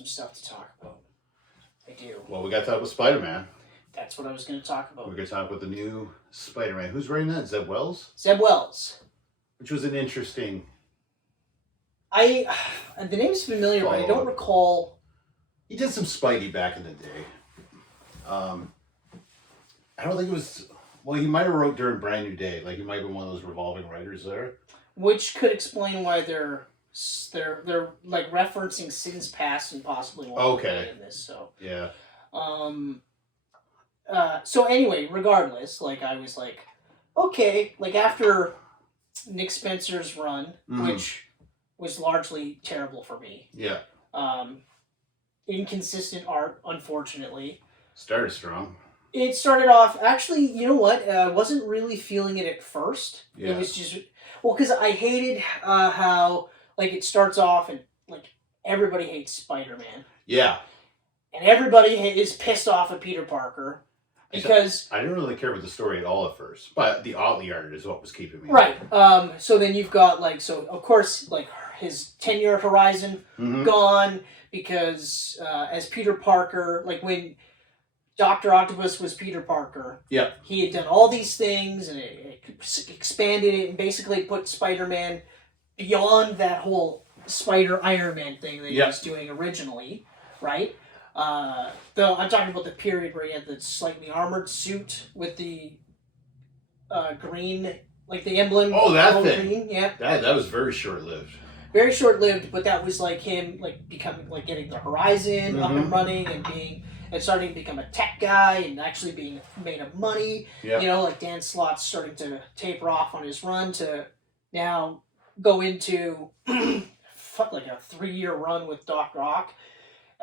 some stuff to talk about. I do. Well, we got to talk about Spider-Man. That's what I was going to talk about. We're going to talk about the new Spider-Man. Who's writing that? Zeb Wells? Zeb Wells. Which was an interesting... The name's familiar, but I don't recall... He did some Spidey back in the day. I don't think it was... Well, he might have wrote during Brand New Day. Like, he might have been one of those revolving writers there. Which could explain why they're like referencing sins past and possibly won't in this. So yeah. So anyway, regardless, like I was like, okay, like after Nick Spencer's run, which was largely terrible for me. Yeah. Inconsistent art, unfortunately. Started strong. It started off, actually, you know what? I wasn't really feeling it at first. Yeah. It was just, well, because I hated how, like, it starts off and, like, everybody hates Spider-Man. Yeah. And everybody is pissed off at Peter Parker because... I didn't really care about the story at all at first, but the oddly art is what was keeping me. Right. So then you've got, like, so, of course, like, his 10-year horizon gone because as Peter Parker, like, when... Dr. Octopus was Peter Parker. Yep. He had done all these things, and it expanded it, and basically put Spider-Man beyond that whole Spider-Iron Man thing that he was doing originally, right? Though I'm talking about the period where he had the slightly armored suit with the green, like the emblem. Oh, that thing. Green. Yeah. That was very short-lived. Very short-lived, but that was like him, like becoming, like getting the Horizon up and running and being. And starting to become a tech guy and actually being made of money. Yep. You know, like Dan Slott's starting to taper off on his run to now go into like a 3-year run with Doc Ock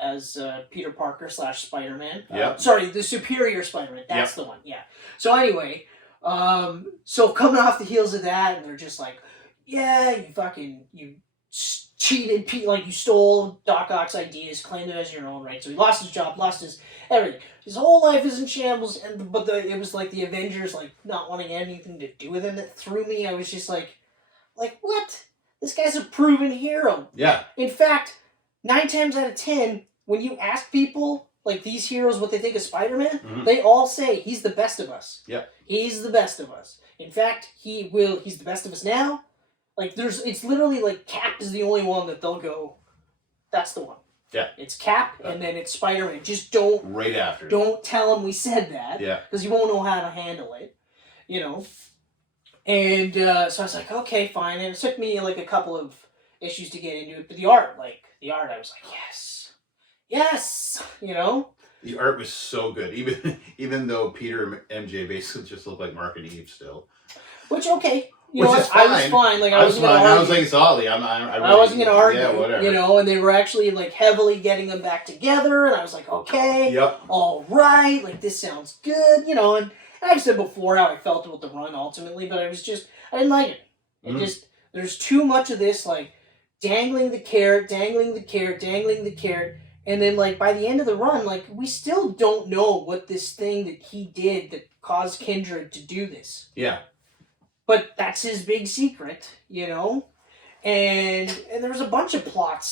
as Peter Parker / Spider-Man. Sorry, the Superior Spider-Man. That's the one. Yeah. So anyway, so coming off the heels of that, and they're just like, yeah, you cheated, like you stole Doc Ock's ideas, claimed them as your own, right? So he lost his job, lost his everything. His whole life is in shambles, but it was like the Avengers like not wanting anything to do with him that threw me. I was just like what? This guy's a proven hero. Yeah. In fact, 9 times out of 10, when you ask people like these heroes what they think of Spider-Man, they all say he's the best of us. Yeah. He's the best of us. In fact, he's the best of us now. Like, it's literally like Cap is the only one that they'll go, that's the one. Yeah. It's Cap, and then it's Spider-Man. Just don't... Right after. Don't tell him we said that. Yeah. Because you won't know how to handle it, you know? And so I was like, okay, fine. And it took me, like, a couple of issues to get into it. But the art, I was like, yes. Yes! You know? The art was so good. Even though Peter and MJ basically just look like Mark and Eve still. Which, okay. You Which know is what? fine. I was fine. Like I wasn't fine. gonna argue. I was like, it's oddly. I wasn't gonna argue. Yeah, whatever. You know, and they were actually like heavily getting them back together, and I was like, okay, all right, like this sounds good, you know. And I've said before how I felt about the run ultimately, but I didn't like it. There's too much of this like dangling the carrot, and then like by the end of the run, like we still don't know what this thing that he did that caused Kindred to do this. Yeah. But that's his big secret, you know? And there was a bunch of plot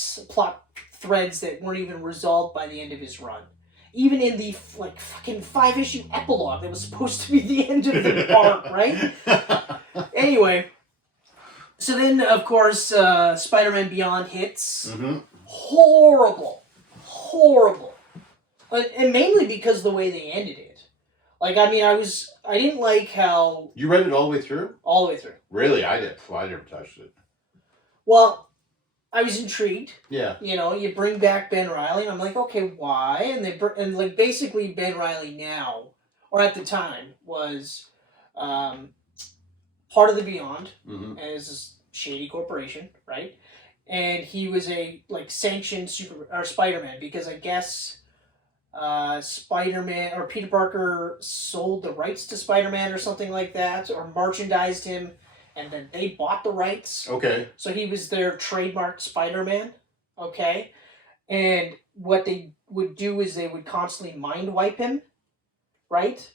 threads that weren't even resolved by the end of his run. Even in the, like, fucking 5-issue epilogue that was supposed to be the end of the arc, right? Anyway, so then, of course, Spider-Man Beyond hits. Horrible. And mainly because of the way they ended it. Like, I mean, I didn't like how... You read it all the way through? All the way through. Really? I did. Well, I never touched it. Well, I was intrigued. Yeah. You know, you bring back Ben Reilly, and I'm like, okay, why? And like, basically, Ben Reilly now, or at the time, was part of the Beyond, and it's this shady corporation, right? And he was a, like, sanctioned Spider-Man, because I guess... Spider-Man, or Peter Parker sold the rights to Spider-Man or something like that, or merchandised him, and then they bought the rights. Okay. So he was their trademarked Spider-Man, okay? And what they would do is they would constantly mind wipe him, right?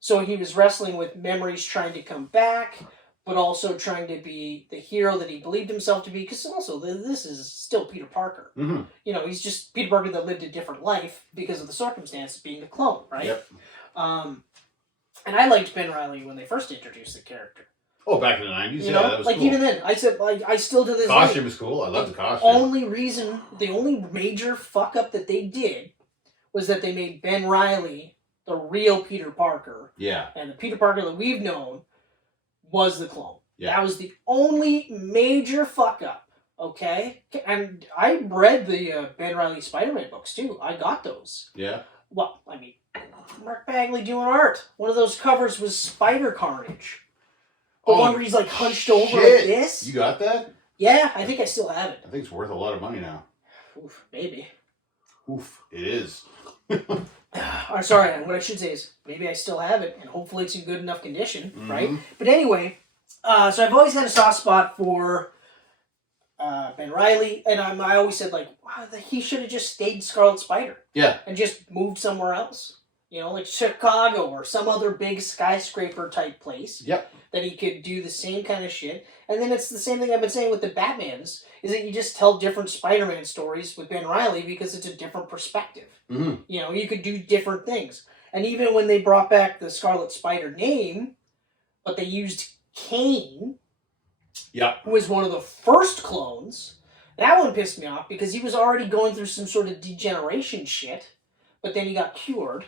So he was wrestling with memories trying to come back, but also trying to be the hero that he believed himself to be. Because also, this is still Peter Parker. Mm-hmm. You know, he's just Peter Parker that lived a different life because of the circumstances being a clone, right? Yep. And I liked Ben Reilly when they first introduced the character. Oh, back in the 90s? You Yeah, know? that was like, cool. even then, I said, like, I still do this. Costume is cool. I love the costume. The only major fuck up that they did was that they made Ben Reilly the real Peter Parker. Yeah. And the Peter Parker that we've known was the clone. Yeah. That was the only major fuck up. Okay? And I read the Ben Reilly Spider-Man books, too. I got those. Yeah. Well, I mean, Mark Bagley doing art. One of those covers was Spider Carnage. The one where he's like hunched over like this. You got that? Yeah, I think I still have it. I think it's worth a lot of money now. Oof, maybe. Oof, it is. I'm sorry, what I should say is maybe I still have it, and hopefully it's in good enough condition, right? Mm-hmm. But anyway, so I've always had a soft spot for Ben Reilly, and I always said, like, wow, he should have just stayed Scarlet Spider. Yeah. And just moved somewhere else. You know, like Chicago or some other big skyscraper type place. Yep. That he could do the same kind of shit. And then it's the same thing I've been saying with the Batmans, is that you just tell different Spider-Man stories with Ben Reilly because it's a different perspective. Mm-hmm. You know, you could do different things. And even when they brought back the Scarlet Spider name, but they used Kane, who was one of the first clones, that one pissed me off because he was already going through some sort of degeneration shit, but then he got cured.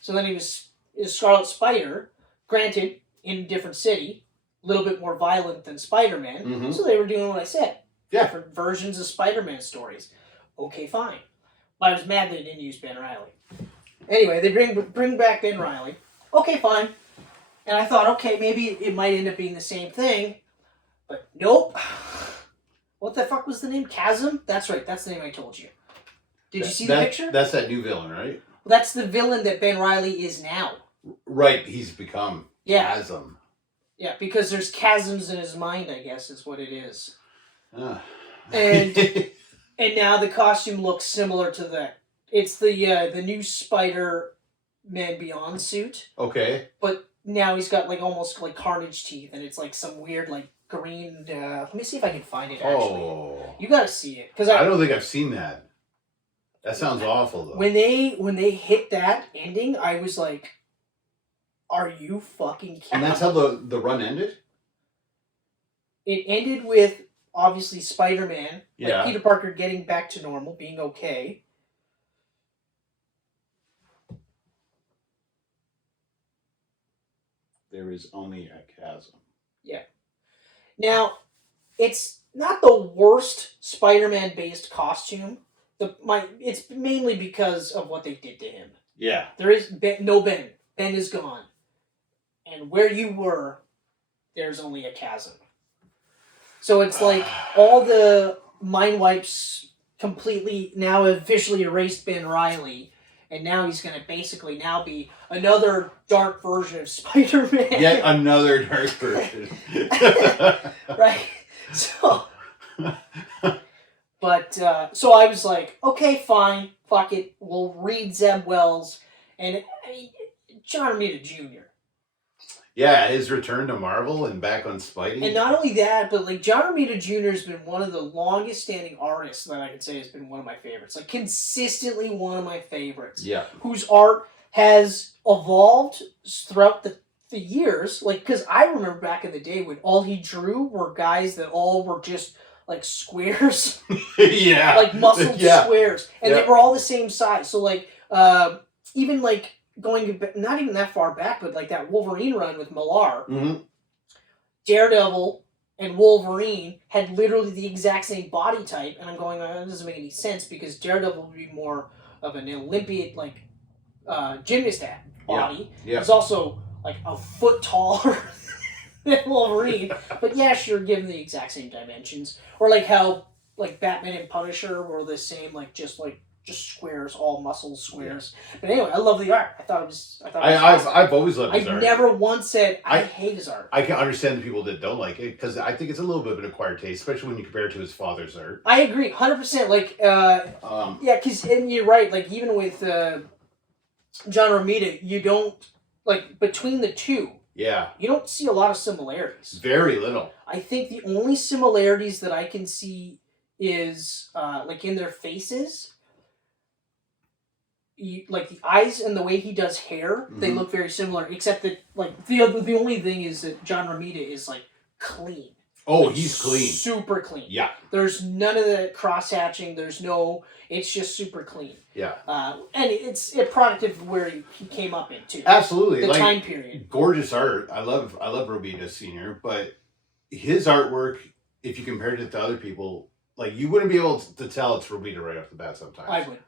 So then he was Scarlet Spider, granted, in a different city, a little bit more violent than Spider-Man. Mm-hmm. So they were doing what I said. Yeah. Different versions of Spider-Man stories. Okay, fine. But I was mad they didn't use Ben Reilly. Anyway, they bring back Ben Reilly. Okay, fine. And I thought, okay, maybe it might end up being the same thing. But nope. What the fuck was the name? Chasm? That's right, that's the name I told you. Did you see the picture? That's that new villain, right? That's the villain that Ben Reilly is now. Right, he's become Chasm. Yeah, because there's chasms in his mind, I guess, is what it is. And and now the costume looks similar to that. It's the new Spider-Man Beyond suit. Okay. But now he's got like almost like Carnage teeth, and it's like some weird like green. Let me see if I can find it. Actually, you gotta see it because I don't think I've seen that. That sounds awful though. When they hit that ending, I was like, "Are you fucking kidding?" And that's how the run ended? It ended with obviously Spider-Man, Yeah. Peter Parker getting back to normal, being okay. There is only a chasm. Yeah. Now, it's not the worst Spider-Man based costume. It's mainly because of what they did to him. Yeah. There is no Ben. Ben is gone. And where you were, there's only a chasm. So it's like all the mind wipes completely now officially erased Ben Reilly, and now he's going to basically now be another dark version of Spider-Man. Yet another dark version. Right? So, but, so I was like, okay, fine, fuck it, we'll read Zeb Wells, and I mean, John Romita Jr. Yeah, his return to Marvel and back on Spidey. And not only that, but like John Romita Jr. has been one of the longest standing artists that I can say has been one of my favorites. Like consistently one of my favorites. Yeah. Whose art has evolved throughout the years. Like, because I remember back in the day when all he drew were guys that all were just like squares. Yeah. Like muscled squares. And they were all the same size. So like, even like, going not even that far back, but like that Wolverine run with Millar, Daredevil and Wolverine had literally the exact same body type, and I'm going, that doesn't make any sense because Daredevil would be more of an Olympian like gymnast body. Yeah. He's also like a foot taller than Wolverine, but yeah, sure, give him the exact same dimensions, or like how like Batman and Punisher were the same, like just squares, all muscle squares. But anyway, I love the art. I've always loved his art. I've never once said I hate his art. I can understand the people that don't like it because I think it's a little bit of an acquired taste, especially when you compare it to his father's art. I agree, 100%. Like, yeah, because you're right. Like even with John Romita, you don't like between the two. Yeah. You don't see a lot of similarities. Very little. I think the only similarities that I can see is like in their faces. Like the eyes and the way he does hair, they look very similar. Except that like the only thing is that John Romita is like clean. Oh, like, he's clean. Super clean. Yeah. There's none of the cross hatching. There's no. It's just super clean. Yeah. And it's a product of where he came up in too. Absolutely. The like, time period. Gorgeous art. I love Romita Senior, but his artwork, if you compared it to other people, like you wouldn't be able to tell it's Romita right off the bat. Sometimes I would.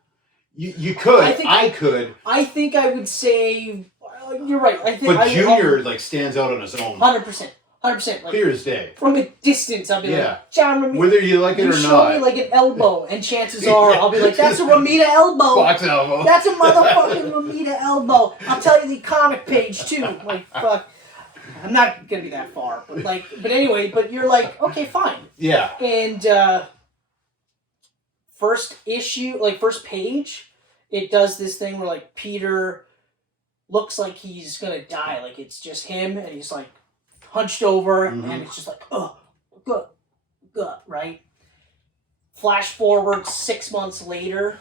You could. I could. I think I would say you're right. I think. But Junior like stands out on his own. 100%. 100%. Like, clear as day. From a distance, I'll be like, John Romita. Whether you like it or not. You show me like an elbow, and chances are I'll be like, that's a Romita elbow. Fox elbow. That's a motherfucking Romita elbow. I'll tell you the comic page too. Like, fuck. I'm not gonna be that far, but like, but anyway, but you're like, okay, fine. Yeah. And first issue, like first page, it does this thing where like Peter looks like he's gonna die, like it's just him, and he's like hunched over, and it's just like, oh, good, right? Flash forward 6 months later,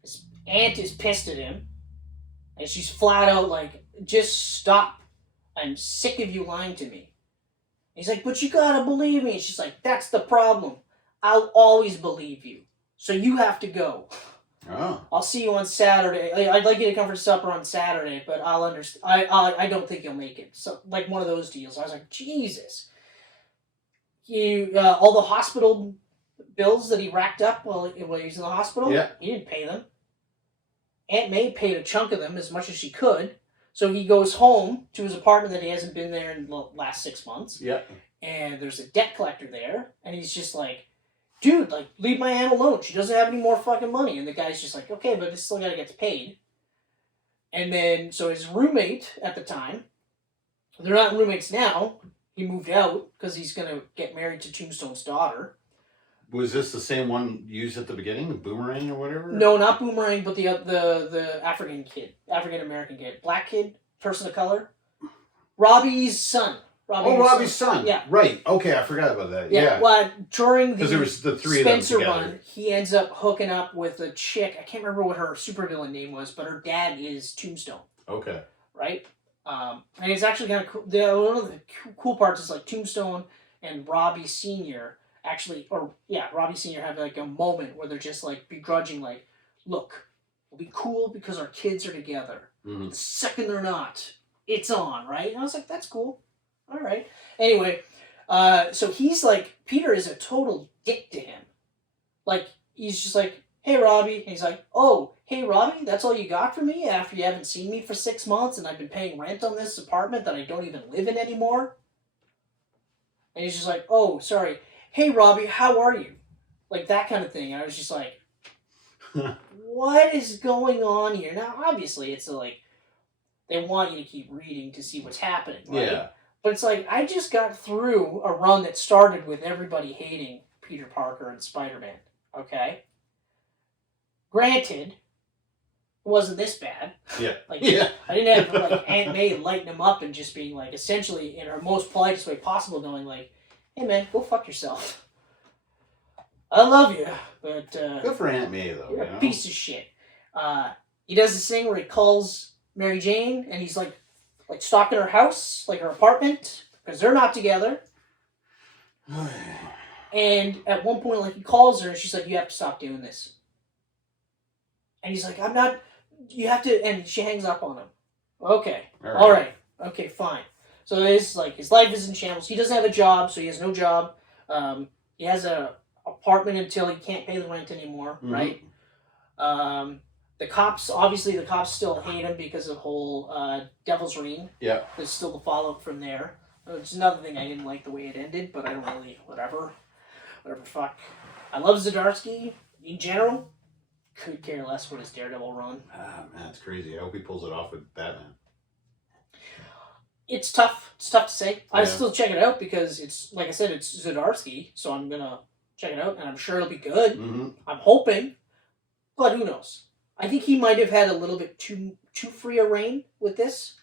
his aunt is pissed at him, and she's flat out like, just stop. I'm sick of you lying to me. He's like, but you gotta believe me. And she's like, that's the problem. I'll always believe you. So you have to go. Oh. I'll see you on Saturday. I'd like you to come for supper on Saturday, but I'll understand. I don't think you'll make it. So like one of those deals. I was like, Jesus. All the hospital bills that he racked up while he was in the hospital, he didn't pay them. Aunt May paid a chunk of them, as much as she could. So he goes home to his apartment that he hasn't been there in the last 6 months. Yeah. And there's a debt collector there, and he's just like, dude, like, leave my aunt alone. She doesn't have any more fucking money. And the guy's just like, okay, but this still gotta get paid. And then, so his roommate at the time, they're not roommates now. He moved out because he's gonna get married to Tombstone's daughter. Was this the same one used at the beginning, the Boomerang or whatever? No, not Boomerang, but the African kid, African American kid, black kid, person of color, Robbie's son. Robbie's son. Yeah. Right. Okay, I forgot about that. Yeah. Well, during because there was the three Spencer of them together. run, he ends up hooking up with a chick. I can't remember what her supervillain name was, but her dad is Tombstone. Okay. Right. And it's actually kind of cool. One of the cool parts is like Tombstone and Robbie Senior Robbie Senior have like a moment where they're just like begrudging, like, look, we'll be cool because our kids are together. Mm-hmm. The second they're not, it's on, right? And I was like, that's cool. All right. Anyway, so he's like, Peter is a total dick to him. Like, he's just like, hey, Robbie. And he's like, oh, hey, Robbie, that's all you got for me after you haven't seen me for 6 months and I've been paying rent on this apartment that I don't even live in anymore? And he's just like, oh, sorry. Hey, Robbie, how are you? Like, that kind of thing. And I was just like, what is going on here? Now, obviously, it's like, they want you to keep reading to see what's happening, right? Yeah. But it's like, I just got through a run that started with everybody hating Peter Parker and Spider-Man, okay? Granted, it wasn't this bad. Yeah. Like, I didn't have, like, Aunt May lighting him up and just being, like, essentially, in her most politest way possible, going, like, hey, man, go fuck yourself. I love you, but... good for Aunt May, though. You're a piece of shit. He does this thing where he calls Mary Jane, and he's, like stalking her house, like her apartment, because they're not together. And at one point, like, he calls her, and she's like, you have to stop doing this. And he's like, I'm not... You have to... And she hangs up on him. Okay. All right. Okay, fine. So it's like, his life is in shambles. He doesn't have a job, so he has no job. He has an apartment until he can't pay the rent anymore, right? The cops still hate him because of the whole Devil's Reign. Yeah. There's still the follow-up from there. It's another thing I didn't like the way it ended, but I don't really... Whatever, fuck. I love Zdarsky in general. Could care less for his Daredevil run. Ah, man, it's crazy. I hope he pulls it off with Batman. It's tough. It's tough to say. I still check it out because it's, like I said, it's Zdarsky, so I'm gonna check it out, and I'm sure it'll be good. Mm-hmm. I'm hoping, but who knows? I think he might have had a little bit too too free a reign with this.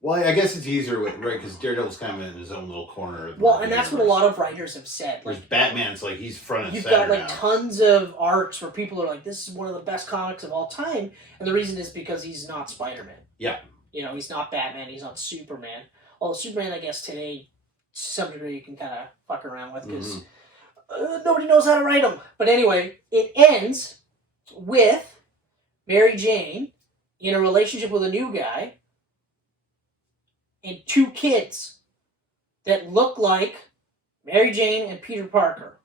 Well, I guess it's easier, right? Because Daredevil's kind of in his own little corner. Of Well, and that's what a lot of writers have said. Whereas Like, Batman's like he's front and you've center got like now. tons of arcs where people are like, "This is one of the best comics of all time," and the reason is because he's not Spider-Man. Yeah. You know, he's not Batman. He's not Superman. Although Superman, I guess today, to some degree, you can kind of fuck around with because nobody knows how to write him. But anyway, it ends with Mary Jane in a relationship with a new guy and 2 kids that look like Mary Jane and Peter Parker.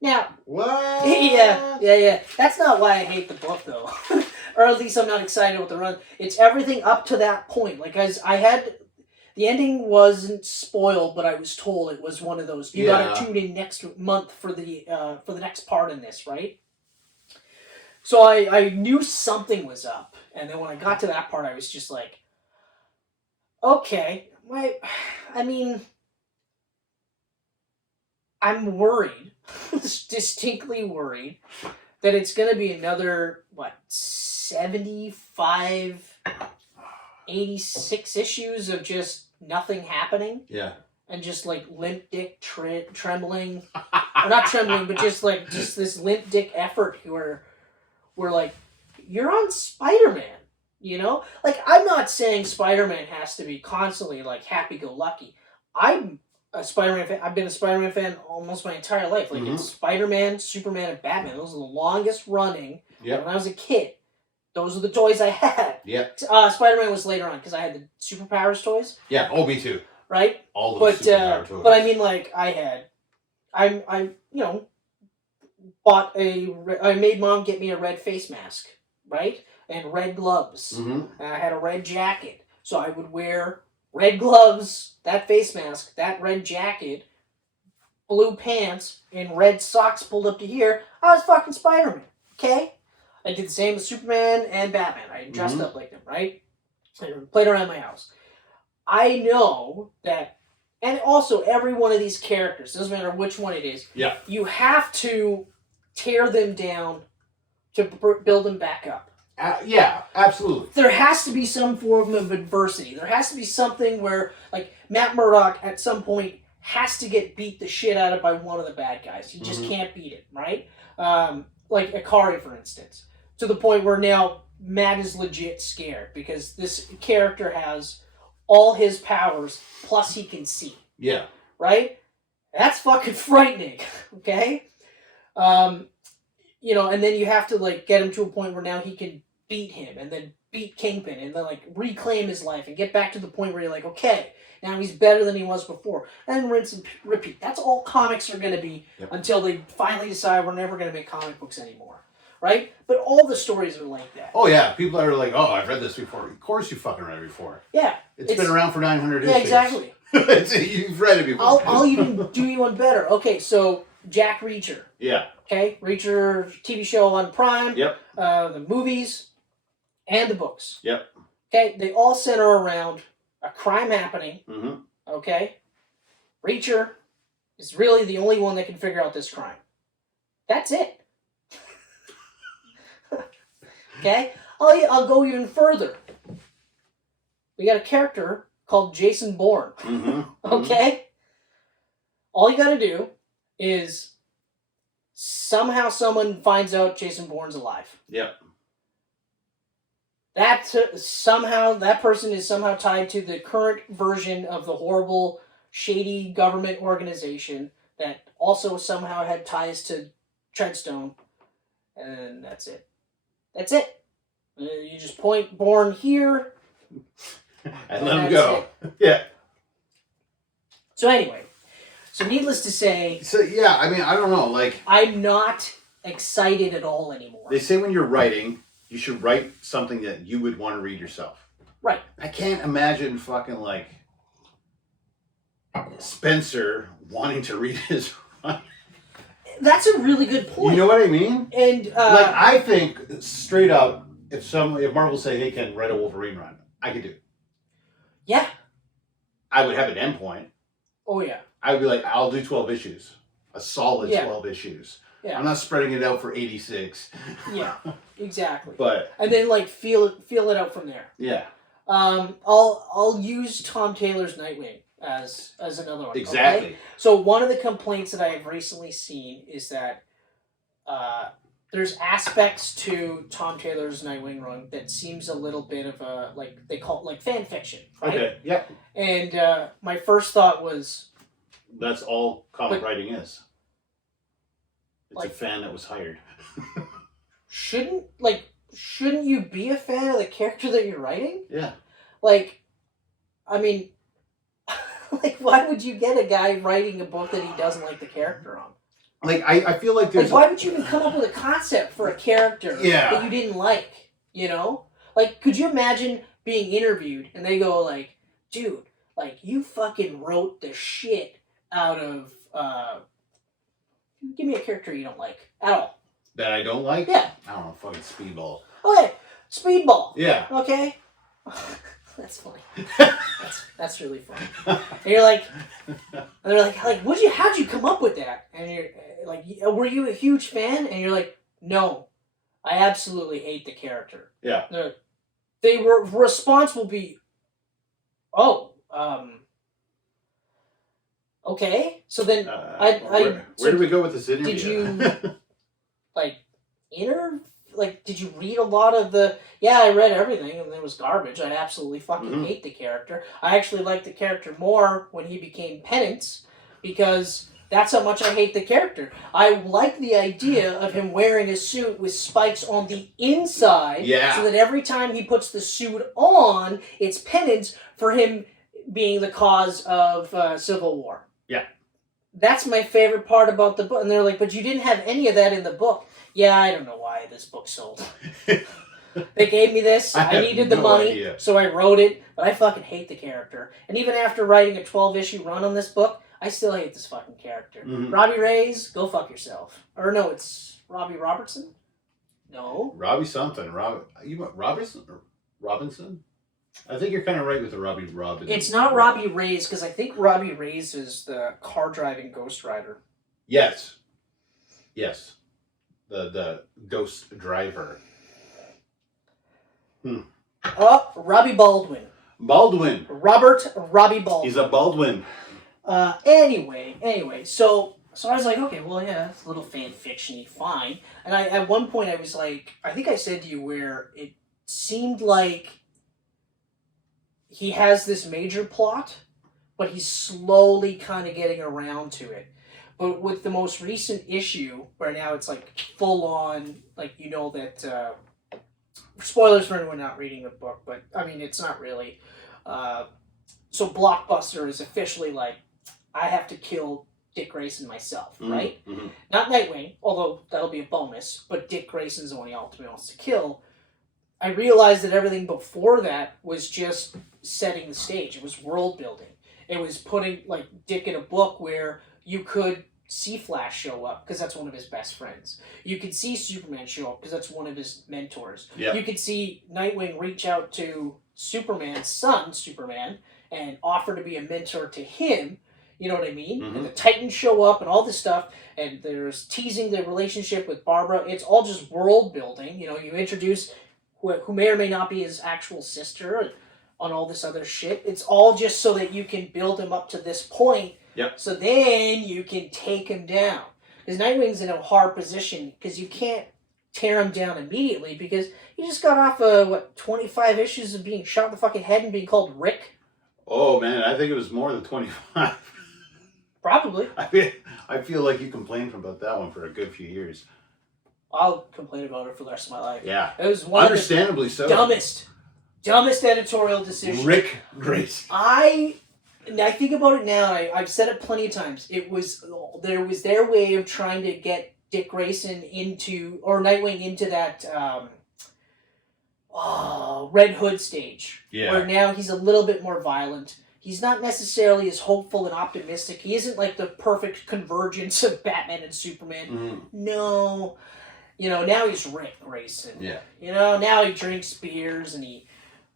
Now, What? yeah. That's not why I hate the book, though. Or at least I'm not excited with the run. It's everything up to that point. Like, I had... The ending wasn't spoiled, but I was told it was one of those. You gotta tune in next month for the next part in this, right? So I knew something was up, and then when I got to that part, I was just like, okay, I mean, I'm worried, distinctly worried, that it's gonna be another 75, 86 issues of just nothing happening. Yeah. And just like limp dick trembling, or not trembling, but just this limp dick effort where we're like, you're on Spider-Man, you know? Like, I'm not saying Spider-Man has to be constantly like happy-go-lucky. I'm a Spider-Man fan. I've been a Spider-Man fan almost my entire life. Like, it's Spider-Man, Superman, and Batman. Those are the longest running. Yep. When I was a kid, those are the toys I had. Yeah. Spider-Man was later on because I had the Superpowers toys. Yeah. Oh, me too. Right? All the superpower toys. But I mean, like, I made Mom get me a red face mask, right? And red gloves. Mm-hmm. And I had a red jacket. So I would wear red gloves, that face mask, that red jacket, blue pants, and red socks pulled up to here. I was fucking Spider-Man, okay? I did the same with Superman and Batman. I dressed up like them, right? I played around my house. I know that, and also every one of these characters, doesn't matter which one it is, you have to tear them down to build them back up. Yeah, absolutely. There has to be some form of adversity. There has to be something where, like, Matt Murdock at some point has to get beat the shit out of by one of the bad guys. He just can't beat it, right? Like Akari, for instance. To the point where now Matt is legit scared because this character has all his powers, plus he can see. Yeah. Right? That's fucking frightening, okay? You know, and then you have to, like, get him to a point where now he can beat him, and then beat Kingpin, and then, like, reclaim his life, and get back to the point where you're like, okay, now he's better than he was before. And rinse and repeat. That's all comics are going to be until they finally decide we're never going to make comic books anymore. Right? But all the stories are like that. Oh, yeah. People are like, oh, I've read this before. Of course you fucking read it before. Yeah. It's been around for 900 issues. Yeah, exactly. You've read it before. I'll even do you one better. Okay, so Jack Reacher. Yeah. Okay? Reacher TV show on Prime. Yep. The movies and the books. Yep. Okay? They all center around a crime happening. Mm-hmm. Okay? Reacher is really the only one that can figure out this crime. That's it. Okay? I'll go even further. We got a character called Jason Bourne. Okay? All you gotta do is somehow someone finds out Jason Bourne's alive. Yep. That person is somehow tied to the current version of the horrible, shady government organization that also somehow had ties to Treadstone. And that's it. That's it. You just point Bourne here. And let him go. Yeah. So anyway, needless to say... So, yeah, I mean, I don't know, like... I'm not excited at all anymore. They say when you're writing, you should write something that you would want to read yourself. Right. I can't imagine fucking, like, Spencer wanting to read his... That's a really good point. You know what I mean? And like, I think straight up, if Marvel say, "Hey, Ken, write a Wolverine run," I could do it. Yeah. I would have an endpoint. Oh yeah. I would be like, I'll do 12 issues, a solid 12 issues. Yeah. I'm not spreading it out for 86. Yeah, exactly. But and then like feel it out from there. yeah. I'll use Tom Taylor's Nightwing as another one. Exactly. Okay? So one of the complaints that I have recently seen is that there's aspects to Tom Taylor's Nightwing run that seems a little bit of a, like, they call it like fan fiction, right? Okay. Yep. And my first thought was, that's all comic writing is. It's like, a fan that was hired. shouldn't you be a fan of the character that you're writing? Yeah. Like, I mean, like, why would you get a guy writing a book that he doesn't like the character on? Like, I feel like there's... Like, why would you even come up with a concept for a character that you didn't like, you know? Like, could you imagine being interviewed and they go like, dude, like, you fucking wrote the shit out of, give me a character you don't like at all. That I don't like? Yeah. I don't know, fucking Speedball. Okay, Speedball. Yeah. Okay? That's funny. That's really funny. And you're like, and they're like, how'd you come up with that? And you're like, were you a huge fan? And you're like, no, I absolutely hate the character. Yeah. They were responsible. Okay. So then, where did we go with this interview? Did you did you read a lot of the... Yeah, I read everything and it was garbage. I absolutely fucking hate the character. I actually liked the character more when he became Penance, because that's how much I hate the character. I like the idea of him wearing a suit with spikes on the inside, so that every time he puts the suit on, it's penance for him being the cause of Civil War. Yeah. That's my favorite part about the book. And they're like, but you didn't have any of that in the book. Yeah, I don't know why this book sold. They gave me this. I needed the money, so I wrote it. But I fucking hate the character. And even after writing a 12-issue run on this book, I still hate this fucking character. Mm-hmm. Robbie Reyes, go fuck yourself. Or no, it's Robbie Robertson? No. Robbie something. Robinson? I think you're kind of right with the Robbie Robinson. It's not Robbie Reyes, because I think Robbie Reyes is the car-driving Ghost Rider. Yes. Yes. The Ghost Driver. Oh, Robbie Baldwin. Baldwin. Robbie Baldwin. He's a Baldwin. Anyway, so I was like, okay, well, yeah, it's a little fan fiction-y, fine. And at one point I was like, I think I said to you where it seemed like he has this major plot, but he's slowly kind of getting around to it. But with the most recent issue, where now it's like full on, like, you know that, spoilers for anyone not reading the book, but I mean, it's not really. So Blockbuster is officially like, I have to kill Dick Grayson myself, right? Mm-hmm. Not Nightwing, although that'll be a bonus, but Dick Grayson's the one he ultimately wants to kill. I realized that everything before that was just setting the stage. It was world building. It was putting like Dick in a book where you could see Flash show up because that's one of his best friends. You could see Superman show up because that's one of his mentors. Yep. You could see Nightwing reach out to Superman's son, Superman, and offer to be a mentor to him. You know what I mean? Mm-hmm. And the Titans show up and all this stuff, and there's teasing the relationship with Barbara. It's all just world building. You know, you introduce who may or may not be his actual sister on all this other shit. It's all just so that you can build him up to this point. Yep. So then you can take him down. Because Nightwing's in a hard position because you can't tear him down immediately because he just got off 25 issues of being shot in the fucking head and being called Rick? Oh, man, I think it was more than 25. Probably. I feel like you complained about that one for a good few years. I'll complain about it for the rest of my life. Yeah. It was one understandably of the so. dumbest editorial decisions. Rick Grace. I think about it now. I've said it plenty of times. There was their way of trying to get Dick Grayson or Nightwing into that Red Hood stage. Yeah. Where now he's a little bit more violent. He's not necessarily as hopeful and optimistic. He isn't like the perfect convergence of Batman and Superman. Mm. No. You know, now he's Rick Grayson. Yeah. You know, now he drinks beers and he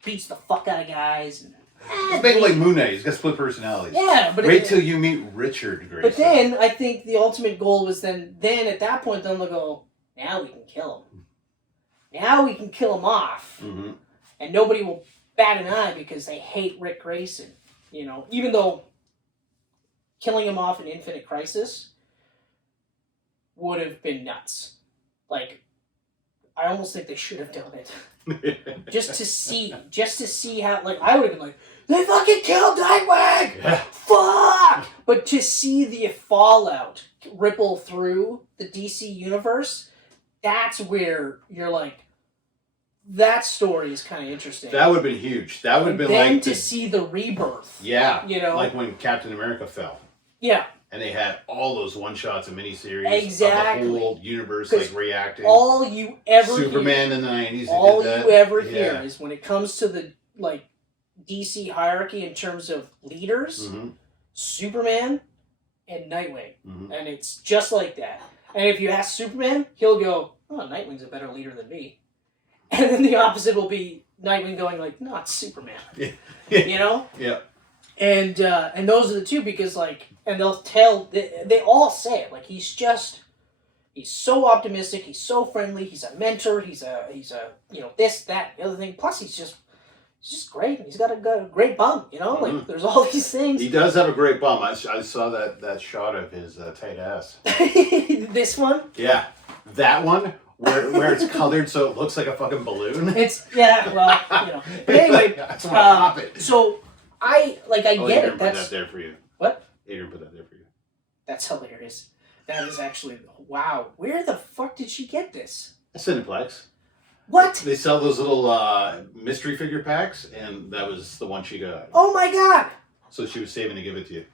beats the fuck out of guys. And He's making like Moon Knight. He's got split personalities. Yeah, but wait till you meet Richard Grayson. But then I think the ultimate goal was then at that point then they'll go, now we can kill him. Now we can kill him off, and nobody will bat an eye because they hate Rick Grayson. You know, even though killing him off in Infinite Crisis would have been nuts. Like, I almost think they should have done it. just to see how, like, I would have been like, they fucking killed Nightwing! Yeah. Fuck! But to see the fallout ripple through the DC universe, that's where you're like, that story is kind of interesting. That would have been huge. That would have been then like... to see the rebirth. Yeah. You know? Like when Captain America fell. Yeah. And they had all those one-shots and miniseries exactly. of the whole universe like reacting. All you ever Superman in the 90s. All you ever hear is when it comes to the like DC hierarchy in terms of leaders, Superman and Nightwing. And it's just like that. And if you ask Superman, he'll go, oh, Nightwing's a better leader than me. And then the opposite will be Nightwing going like, no, it's Superman. Yeah. You know? Yeah. And those are the two because like, and they'll tell, they all say it, like he's so optimistic, he's so friendly, he's a mentor, he's a you know, this, that, the other thing, plus he's just great, he's got a great bum, you know, like there's all these things. He does have a great bum. I saw that shot of his tight ass. This one? Yeah, that one where it's colored so it looks like a fucking balloon. It's, yeah, well, you know, but anyway, that's why I pop it. So I get it. Put that there for you. What? Adrian put that there for you. That's hilarious. That is actually, wow. Where the fuck did she get this? Cineplex. What? They sell those little mystery figure packs, and that was the one she got. Oh my god! So she was saving to give it to you.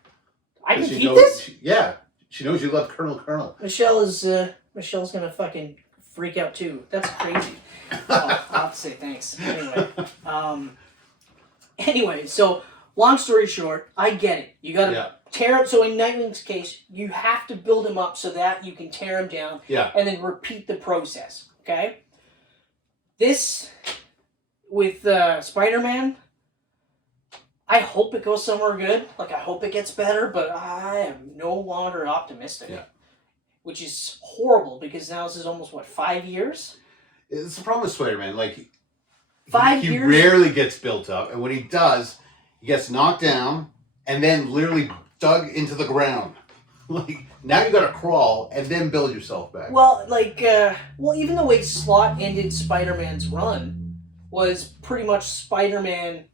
I can keep this? Yeah. She knows you love Colonel. Michelle's gonna fucking freak out too. That's crazy. I'll have to say thanks. Anyway, so long story short, I get it. You gotta tear him. So in Nightwing's case, you have to build him up so that you can tear him down. Yeah. And then repeat the process. Okay. This with Spider-Man, I hope it goes somewhere good. Like I hope it gets better, but I am no longer optimistic. Yeah. Which is horrible because now this is almost 5 years. It's the problem with Spider-Man. Like 5 years. He rarely gets built up, and when he does, he gets knocked down and then literally dug into the ground. Like now you got to crawl and then build yourself back. Well, even the way Slott ended Spider-Man's run was pretty much Spider-Man.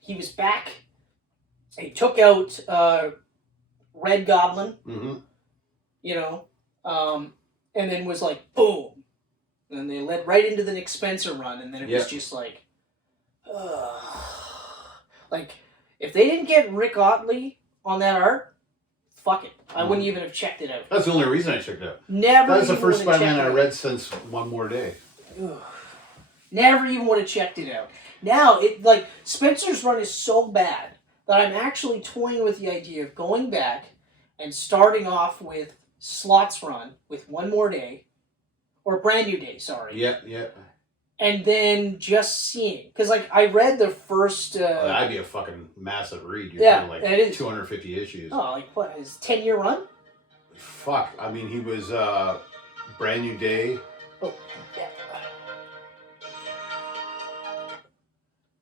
He was back. He took out Red Goblin. You know, and then was like boom, and then they led right into the Nick Spencer run, and then it was just like, like if they didn't get Rick Otley on that art, fuck it, I wouldn't even have checked it out. That's the only reason I checked it out. Never. That was the first Spider-Man I read since One More Day. Never even would have checked it out. Now it Spencer's run is so bad that I'm actually toying with the idea of going back and starting off with Slott's run with One More Day, or Brand New Day, sorry. Yeah. And then just seeing, because I read the first. That'd be a fucking massive read. You're it is 250 issues. Oh, what his 10-year run? Fuck, I mean he was Brand New Day. Oh, yeah.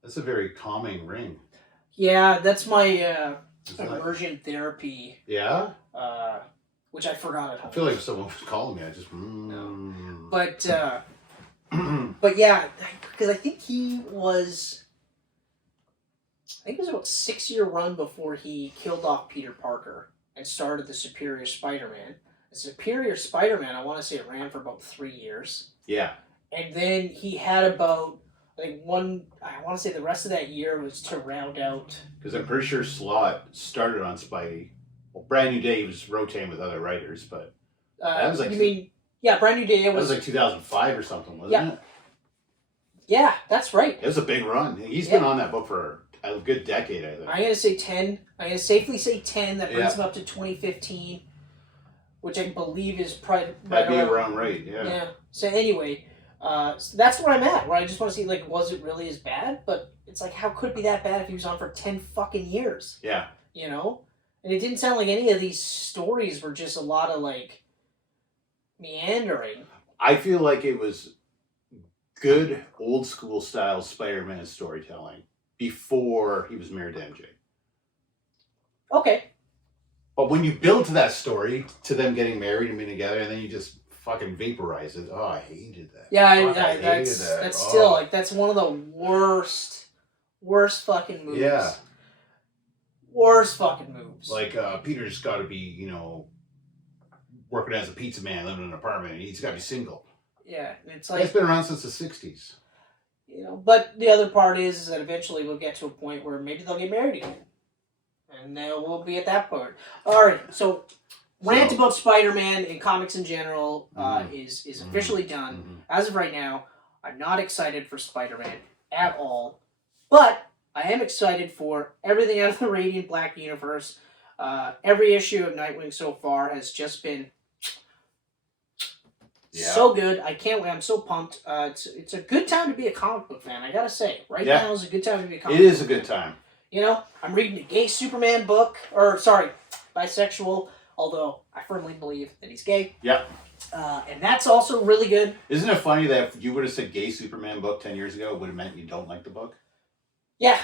That's a very calming ring. Yeah, that's my immersion therapy. Yeah. Which I forgot at home. I feel like if someone was calling me, I just. No. But yeah, because I think it was about a 6-year run before he killed off Peter Parker and started the Superior Spider-Man. The Superior Spider-Man, I want to say it ran for about 3 years. Yeah. And then he had about I want to say the rest of that year was to round out. Because I'm pretty sure Slott started on Spidey. Well, Brand New Day, he was rotating with other writers, but that was Brand New Day. That was like 2005 or something, wasn't it? Yeah, that's right. It was a big run. He's been on that book for a good decade, I think. I'm going to say 10. I'm going to safely say 10. That brings him up to 2015, which I believe is probably That'd be around right, yeah. Yeah. So anyway, So that's where I'm at, where I just want to see, like, was it really as bad? But it's like, how could it be that bad if he was on for 10 fucking years? Yeah. You know? And it didn't sound like any of these stories were just a lot of, like, meandering. I feel like it was good old school style Spider-Man storytelling before he was married to MJ. Okay. But when you build to that story, to them getting married and being together, and then you just fucking vaporize it. Oh, I hated that. Yeah, that's Oh. still, like, that's one of the worst fucking moves. Yeah. Worst fucking moves. Like, Peter's got to be, you know, working as a pizza man, living in an apartment, and he's got to be single. Yeah, it's like... It's been around since the 60s. You know, but the other part is that eventually we'll get to a point where maybe they'll get married again. And we'll be at that part. Alright, so rant about Spider-Man and comics in general is officially done. Mm-hmm. As of right now, I'm not excited for Spider-Man at all. But I am excited for everything out of the Radiant Black universe. Every issue of Nightwing so far has just been so good. I can't wait. I'm so pumped. It's a good time to be a comic book fan, I gotta say. Right now is a good time to be a comic book fan. It is a good time. You know, I'm reading a gay Superman book, or sorry, bisexual, although I firmly believe that he's gay. Yep. And that's also really good. Isn't it funny that if you would have said gay Superman book 10 years ago, it would have meant you don't like the book? Yeah.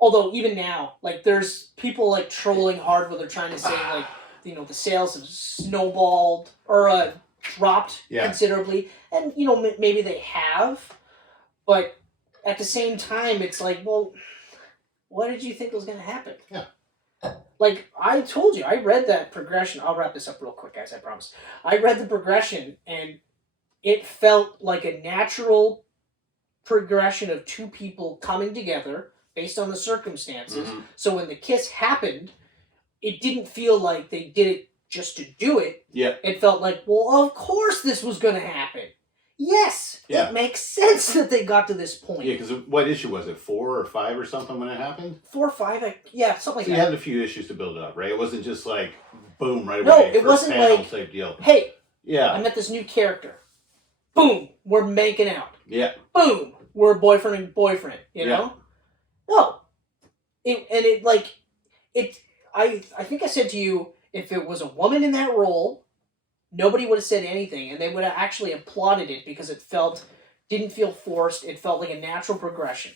Although, even now, like, there's people, like, trolling hard where they're trying to say, like, you know, the sales have snowballed, or dropped considerably. And, you know, maybe they have, but at the same time, it's like, well, what did you think was going to happen? Yeah. Like, I told you, I read that progression. I'll wrap this up real quick, guys, I promise. I read the progression, and it felt like a natural progression of two people coming together based on the circumstances. Mm-hmm. So when the kiss happened, it didn't feel like they did it just to do it. Yeah. It felt like, well, of course this was going to happen. Yes, it makes sense that they got to this point. Yeah, because what issue was it? 4 or 5 or something when it happened? 4 or 5, something like so that. You had a few issues to build it up, right? It wasn't just like, boom, right away. No, it wasn't like, type deal. Hey, yeah, I met this new character. Boom, we're making out. Yeah. Boom, we're boyfriend and boyfriend, you know? No. I think I said to you, if it was a woman in that role, nobody would have said anything, and they would have actually applauded it because it didn't feel forced. It felt like a natural progression.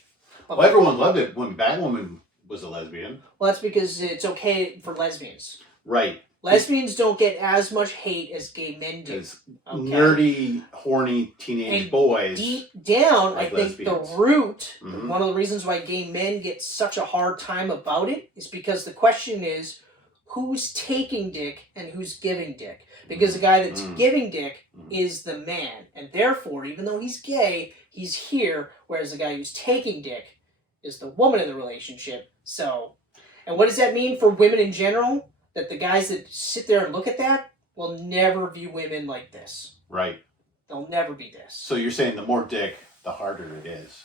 Well, everyone loved it when Batwoman was a lesbian. Well, that's because it's okay for lesbians. Right. Lesbians don't get as much hate as gay men do. As nerdy, horny teenage boys. Deep down, like I think lesbians. the root, one of the reasons why gay men get such a hard time about it, is because the question is, who's taking dick and who's giving dick? Because the guy that's giving dick is the man. And therefore, even though he's gay, he's here, whereas the guy who's taking dick is the woman in the relationship. So, and what does that mean for women in general? That the guys that sit there and look at that will never view women like this. Right. They'll never be this. So you're saying the more dick, the harder it is.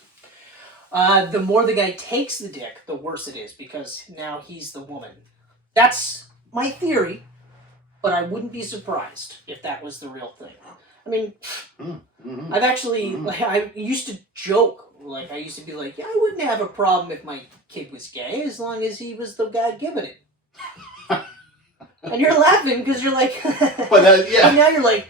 The more the guy takes the dick, the worse it is, because now he's the woman. That's my theory, but I wouldn't be surprised if that was the real thing. I mean, I've actually, like, I used to joke, like, I used to be like, yeah, I wouldn't have a problem if my kid was gay, as long as he was the guy giving it. And you're laughing, because you're like, but now you're like,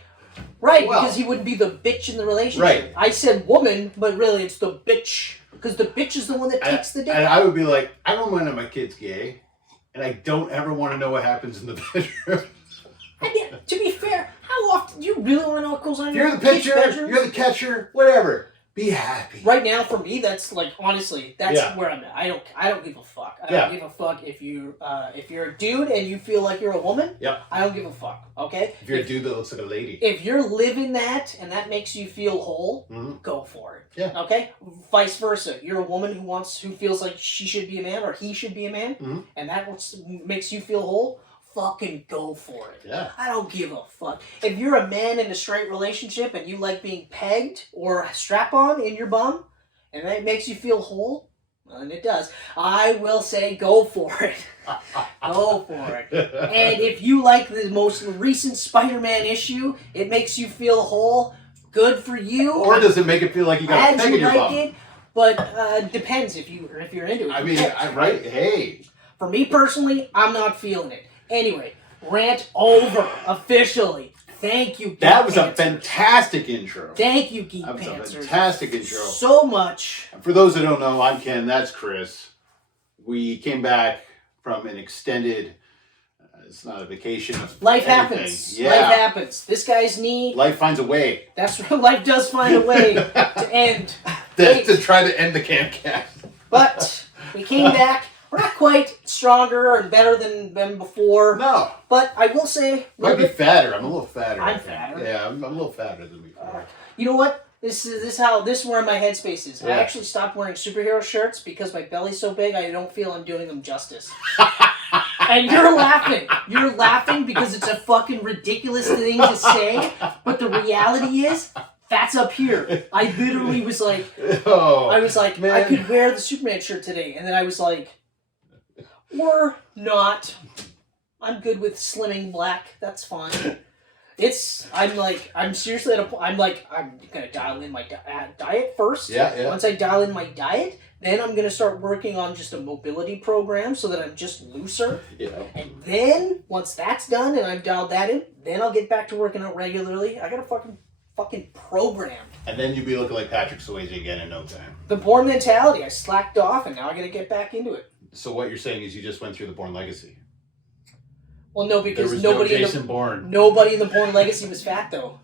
right, well, because he wouldn't be the bitch in the relationship. Right. I said woman, but really it's the bitch, because the bitch is the one that takes the dick. And I would be like, I don't want to know my kid's gay, and I don't ever want to know what happens in the bedroom. I mean, to be fair, how often do you really want to know what goes on in You're your the pitcher, bedroom? you're the catcher, whatever. Be happy. Right now, for me, that's like, honestly, that's where I'm at. I don't give a fuck. I don't give a fuck if you're a dude and you feel like you're a woman. Yep. I don't give a fuck. Okay. If you're a dude that looks like a lady. If you're living that and that makes you feel whole, go for it. Yeah. Okay. Vice versa. You're a woman who feels like she should be a man or he should be a man, and that makes you feel whole. Fucking go for it. Yeah. I don't give a fuck. If you're a man in a straight relationship and you like being pegged or strap-on in your bum, and that makes you feel whole, well, and it does, I will say go for it. Go for it. And if you like the most recent Spider-Man issue, it makes you feel whole, good for you. Or does it make it feel like you got a peg in your bum? it, but depends if you're into it. I mean, right? Hey. For me personally, I'm not feeling it. Anyway, rant over officially. Thank you, Geek That was a Pantsers. fantastic intro. Thank you, Geek That was a Pantsers. fantastic intro. So much. For those that don't know, I'm Ken. That's Chris. We came back from an extended. It's not a vacation. Life anything. happens. Yeah. Life happens. This guy's knee. Life finds a way. That's right. Life does find a way to end. to try to end the Camcast. But we came back. We're not quite stronger and better than before. No. But I will say... Might be fatter. I'm a little fatter. I'm fatter. Yeah, I'm a little fatter than before. You know what? This is where my headspace is. Yeah. I actually stopped wearing superhero shirts because my belly's so big I don't feel I'm doing them justice. And you're laughing. You're laughing because it's a fucking ridiculous thing to say. But the reality is, fat's up here. I literally was like... Oh, man. I could wear the Superman shirt today. And then I was like... Or not. I'm good with slimming black. That's fine. I'm seriously at a point. I'm gonna dial in my diet first. Yeah. Once I dial in my diet, then I'm gonna start working on just a mobility program so that I'm just looser. Yeah. And then once that's done and I've dialed that in, then I'll get back to working out regularly. I got a fucking program. And then you'd be looking like Patrick Swayze again in no time. The Bourne mentality. I slacked off and now I gotta get back into it. So what you're saying is you just went through the Bourne legacy. Well, no, because there was nobody no Jason Bourne. Nobody in the Bourne legacy was fat though.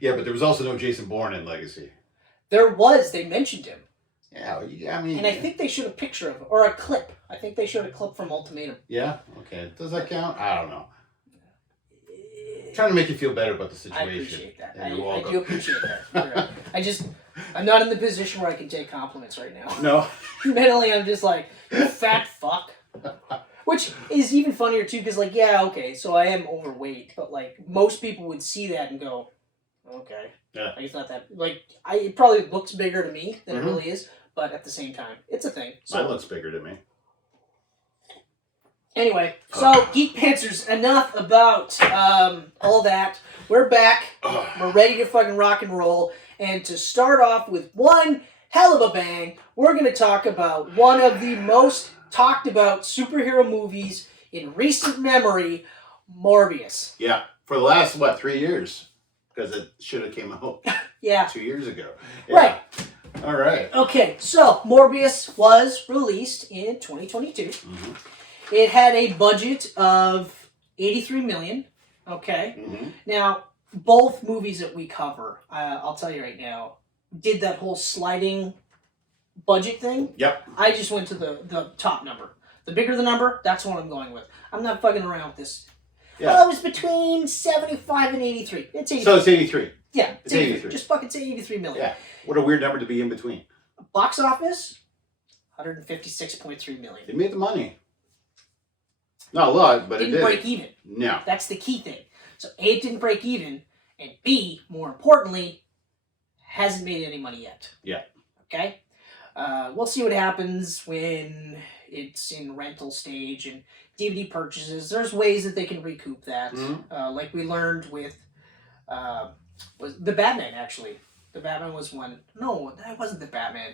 Yeah, but there was also no Jason Bourne in Legacy. There was. They mentioned him. Yeah, I mean... And I think they showed a picture of him, or a clip. I think they showed a clip from Ultimatum. Yeah? Okay. Does that count? I don't know. I'm trying to make you feel better about the situation. I appreciate that. Yeah, you're I welcome. do appreciate that. Right. I'm not in the position where I can take compliments right now. No. Mentally, I'm just like, you fat fuck. Which is even funnier, too, because, like, yeah, okay, so I am overweight, but, like, most people would see that and go, okay. Yeah. Like, it's not that, like, it probably looks bigger to me than it really is, but at the same time, it's a thing. So, Mine looks bigger to me. Anyway, so Geek Pantsers, enough about all that. We're back. We're ready to fucking rock and roll. And to start off with one hell of a bang, we're going to talk about one of the most talked about superhero movies in recent memory, Morbius. Yeah. For the last, 3 years? Because it should have came out Yeah. 2 years ago. Yeah. Right. All right. Okay, so Morbius was released in 2022. Mm-hmm. It had a budget of $83 million. Okay. Mm-hmm. Now, both movies that we cover, I'll tell you right now, did that whole sliding budget thing. Yep. I just went to the top number. The bigger the number, that's what I'm going with. I'm not fucking around with this. Yeah. Well, it was between 75 and 83. It's 83. So it's 83. Yeah, it's 83. Just fucking say 83 million. Yeah. What a weird number to be in between. Box office, 156.3 million. It made the money. Not a lot, but it Didn't did. break even. No. That's the key thing. So A, it didn't break even, and B, more importantly, hasn't made any money yet. Yeah. Okay? We'll see what happens when it's in rental stage and DVD purchases. There's ways that they can recoup that. Mm-hmm. Like we learned with was the Batman, actually. The Batman was one. No, that wasn't the Batman.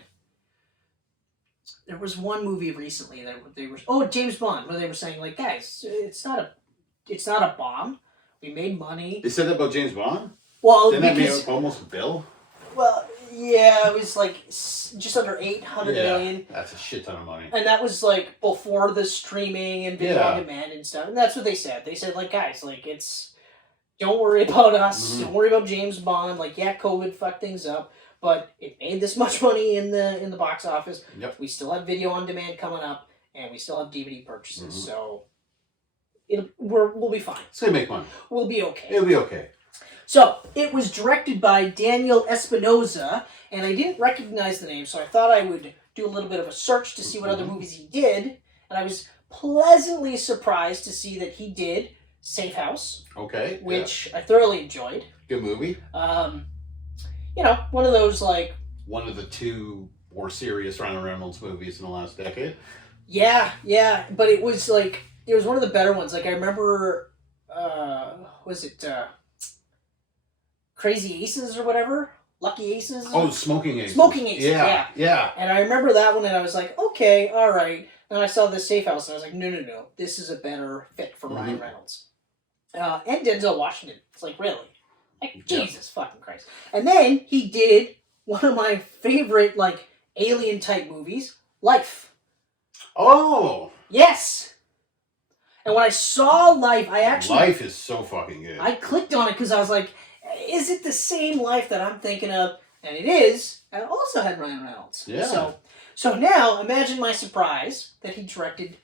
There was one movie recently that they were James Bond, where they were saying, like, guys, it's not a bomb. We made money. They said that about James Bond? Well, Didn't that make almost a bill? Well, yeah, it was like just under 800 million. That's a shit ton of money. And that was like before the streaming and video on demand and stuff. And that's what they said. They said, like, guys, like, don't worry about us. Mm-hmm. Don't worry about James Bond. Like, yeah, COVID fucked things up, but it made this much money in the box office. Yep. We still have video on demand coming up, and we still have DVD purchases. Mm-hmm. So we'll be fine. It's gonna make money. We'll be okay. It'll be okay. So, it was directed by Daniel Espinosa, and I didn't recognize the name, so I thought I would do a little bit of a search to see what other movies he did, and I was pleasantly surprised to see that he did Safe House, Okay. which I thoroughly enjoyed. Good movie. One of those, like... One of the two more serious Ryan Reynolds movies in the last decade. Yeah, but it was, like, it was one of the better ones. Like, I remember, Crazy Aces or whatever. Lucky Aces. Oh, Smoking Aces. Smoking Aces. Yeah, yeah. And I remember that one, and I was like, okay, all right. And I saw the Safe House, and I was like, no, this is a better fit for Ryan Reynolds. And Denzel Washington. It's like, really? Like, Jesus fucking Christ. And then he did one of my favorite, like, alien-type movies, Life. Oh! Yes! And when I saw Life, I actually... Life is so fucking good. I clicked on it because I was like, is it the same Life that I'm thinking of? And it is. And it also had Ryan Reynolds. Yeah. So now, imagine my surprise that he directed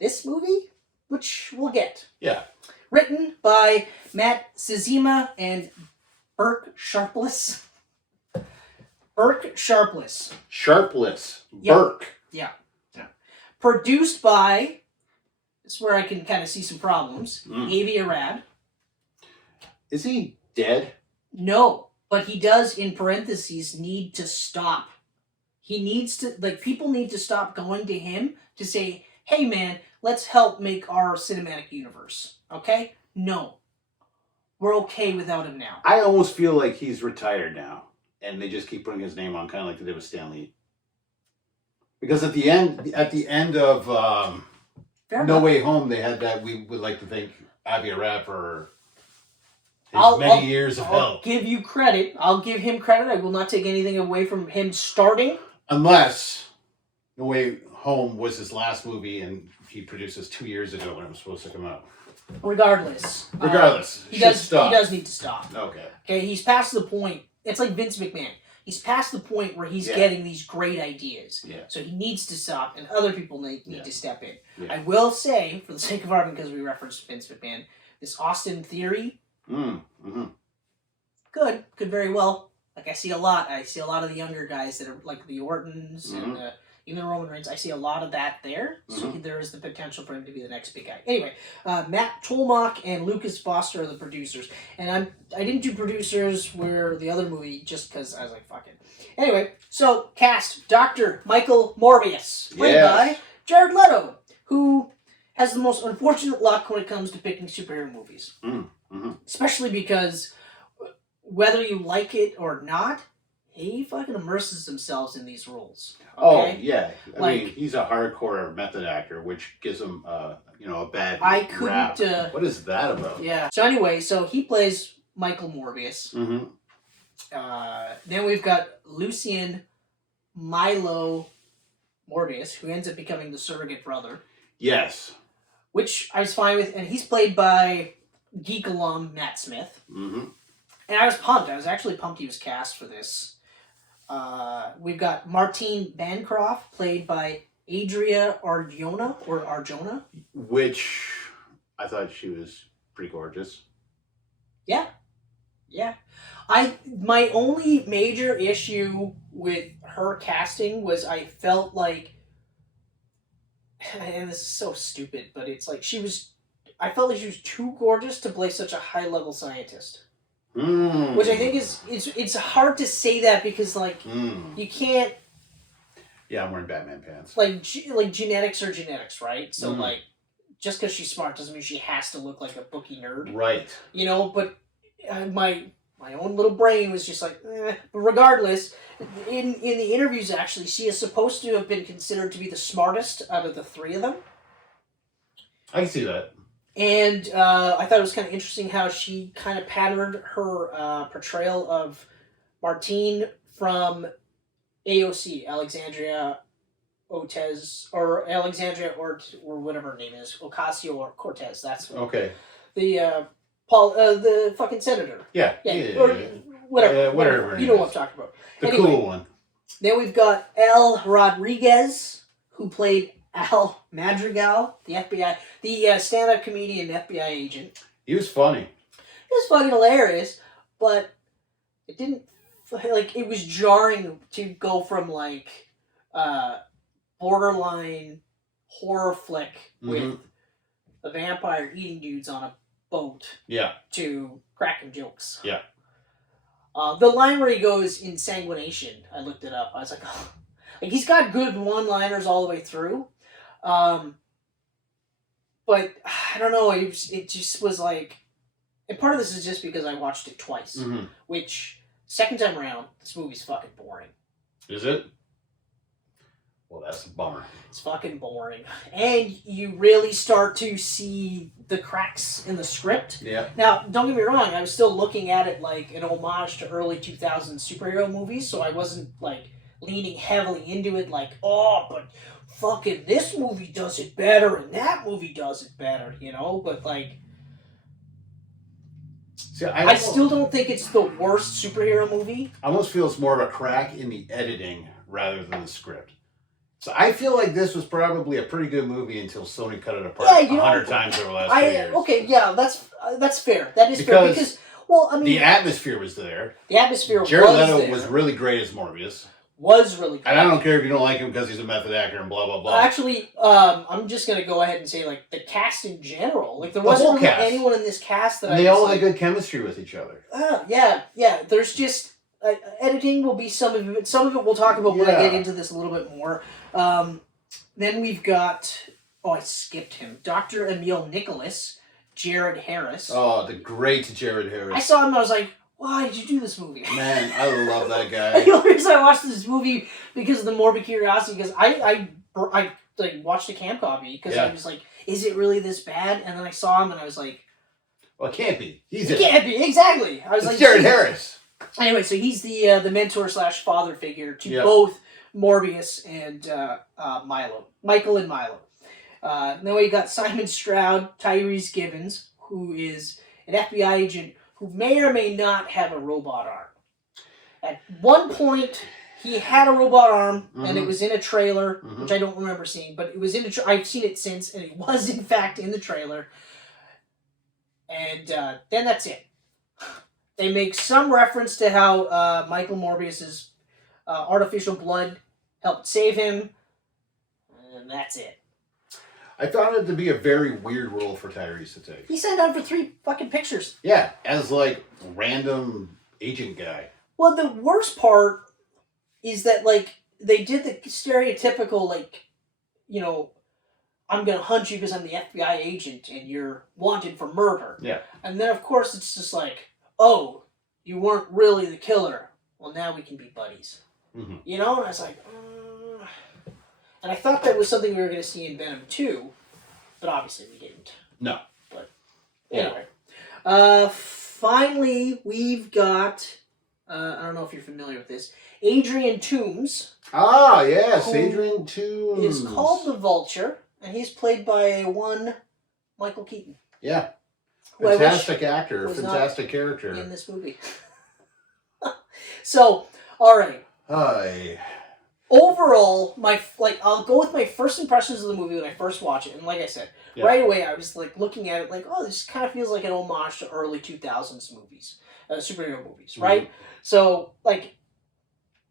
this movie, which we'll get. Yeah. Written by Matt Sazima and Burke Sharpless. Sharpless. Yep. Burke. Yeah. Produced by, this is where I can kind of see some problems, Avi Arad. Is he dead? No, but he does, in parentheses, need to stop. He needs to, like, people need to stop going to him to say, hey man, let's help make our cinematic universe. Okay? No. We're okay without him now. I almost feel like he's retired now. And they just keep putting his name on, kind of like they did with Stan Lee. Because at the end of No Way Home, they had that, we would like to thank Avi Arad for his many years of help. I'll give you credit. I'll give him credit. I will not take anything away from him starting. Unless No Way Home was his last movie and he produced this 2 years ago when it was supposed to come out. Regardless. He does need to stop. Okay. Okay, he's past the point. It's like Vince McMahon. He's past the point where he's getting these great ideas. Yeah. So he needs to stop, and other people need to step in. Yeah. I will say, for the sake of argument, because we referenced Vince McMahon, this Austin Theory, could very well. Like, I see a lot of the younger guys that are like the Ortons and even the Roman Reigns. I see a lot of that there. So there is the potential for him to be the next big guy. Anyway, Matt Tolmach and Lucas Foster are the producers. And I didn't do producers where the other movie just because I was like, fuck it. Anyway, so cast Dr. Michael Morbius, played by Jared Leto, who has the most unfortunate luck when it comes to picking superhero movies. Especially because whether you like it or not, he fucking immerses himself in these roles. Okay? Oh, yeah. I mean, he's a hardcore method actor, which gives him, a bad rap. What is that about? Yeah. So anyway, he plays Michael Morbius. Then we've got Lucien Milo Morbius, who ends up becoming the surrogate brother. Yes. Which I was fine with, and he's played by Geek alum Matt Smith. And I was pumped. I was actually pumped he was cast for this. We've got Martine Bancroft, played by Adria Arjona. Which I thought she was pretty gorgeous. Yeah. My only major issue with her casting was I felt like, and this is so stupid, but it's like I felt like she was too gorgeous to play such a high-level scientist. Which I think it's hard to say that because you can't. Yeah, I'm wearing Batman pants. Like genetics are genetics, right? So just because she's smart doesn't mean she has to look like a bookie nerd, right? But my own little brain was just like, But regardless, in the interviews, actually, she is supposed to have been considered to be the smartest out of the three of them. I can see that. And I thought it was kind of interesting how she kind of patterned her portrayal of Martine from AOC, Alexandria Cortez, or Alexandria or whatever her name is, Ocasio-Cortez. That's okay. The the fucking senator. Yeah. Or whatever. You know what I'm talking about. The cool one. Then we've got El Rodriguez, who played Al Madrigal, the FBI, the stand-up comedian FBI agent. He was funny. He was fucking hilarious, but it didn't, it was jarring to go from, borderline horror flick with a vampire eating dudes on a boat to cracking jokes. Yeah. The line where he goes insanguination, I looked it up. I was like, oh. He's got good one-liners all the way through. But I don't know. It just was like and part of this is just because I watched it twice, which second time around, this movie's fucking boring. Is it? Well, that's a bummer. It's fucking boring. And you really start to see the cracks in the script. Yeah. Now, don't get me wrong, I was still looking at it like an homage to early 2000s superhero movies, so I wasn't, like, leaning heavily into it like, oh, but fucking this movie does it better and that movie does it better, you know? But, like, see, I still don't think it's the worst superhero movie. I almost feel it's more of a crack in the editing rather than the script. So I feel like this was probably a pretty good movie until Sony cut it apart 100 times over the last 2 years. Okay, yeah, that's fair. That is fair because, well, I mean, the atmosphere was there. The atmosphere Jared was Leto there. was really great as Morbius. Was really good. And I don't care if you don't like him because he's a method actor and blah blah blah. Actually, I'm just gonna go ahead and say like the cast in general, like there wasn't really anyone in this cast that they all had good chemistry with each other. Yeah. There's just editing will be some of it. Some of it we'll talk about when I get into this a little bit more. Then we've got I skipped him. Dr. Emil Nicholas, Jared Harris. Oh, the great Jared Harris. I saw him. I was like, why did you do this movie? Man, I love that guy. The only reason I watched this movie because of the morbid curiosity, because I like watched a camp copy because I was like, is it really this bad? And then I saw him and I was like, well, it can't be. It can't be, exactly. I was it's like, Jared Harris. Anyway, so he's the mentor / father figure to both Morbius and Michael and Milo. Then we got Simon Stroud, Tyrese Gibbons, who is an FBI agent who may or may not have a robot arm. At one point, he had a robot arm, and it was in a trailer, which I don't remember seeing, but it was in I've seen it since, and it was, in fact, in the trailer. And then that's it. They make some reference to how Michael Morbius's artificial blood helped save him, and that's it. I found it to be a very weird role for Tyrese to take. He signed on for 3 fucking pictures. Yeah, as like random agent guy. Well, the worst part is that like they did the stereotypical like, you know, I'm gonna hunt you because I'm the FBI agent and you're wanted for murder. Yeah. And then of course it's just like, oh, you weren't really the killer. Well, now we can be buddies. Mm-hmm. You know, and I was like. And I thought that was something we were going to see in Venom 2, but obviously we didn't. No. But anyway. Finally, we've got, I don't know if you're familiar with this, Adrian Toomes. Ah, yes, Adrian Toomes. Is called the Vulture, and he's played by one Michael Keaton. Yeah. Fantastic actor, fantastic character. In this movie. So, all right. Hi. Overall, I'll go with my first impressions of the movie when I first watch it, and like I said, right away I was like looking at it like, oh, this kind of feels like an homage to early 2000s movies, superhero movies, right? Mm-hmm. So, like,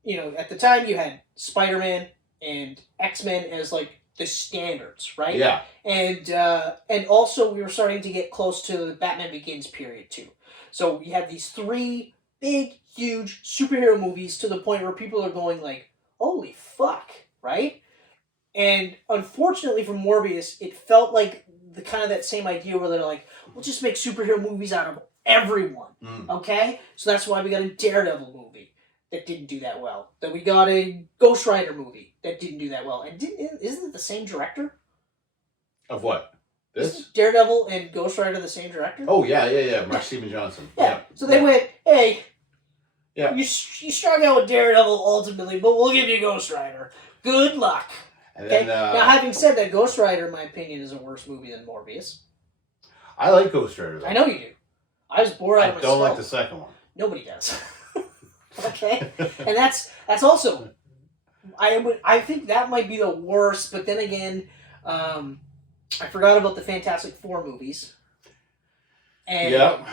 you know, at the time you had Spider-Man and X-Men as like the standards, right? Yeah. And also we were starting to get close to the Batman Begins period too. So you had these 3 big, huge superhero movies to the point where people are going like, holy fuck, right? And unfortunately for Morbius, it felt like the kind of that same idea where they're like, we'll just make superhero movies out of everyone, okay? So that's why we got a Daredevil movie that didn't do that well. Then we got a Ghost Rider movie that didn't do that well. And isn't it the same director? Of what? This? Isn't Daredevil and Ghost Rider the same director? Oh, yeah. Mark Steven Johnson. Yeah. So they went, hey... Yeah. You struck out with Daredevil ultimately, but we'll give you Ghost Rider. Good luck. And okay. Then, now, having said that, Ghost Rider, in my opinion, is a worse movie than Morbius. I like Ghost Rider, though. I know you do. I was bored out of my skull. I don't like the second one. Nobody does. Okay, and that's also. I think that might be the worst, but then again, I forgot about the Fantastic Four movies. And, and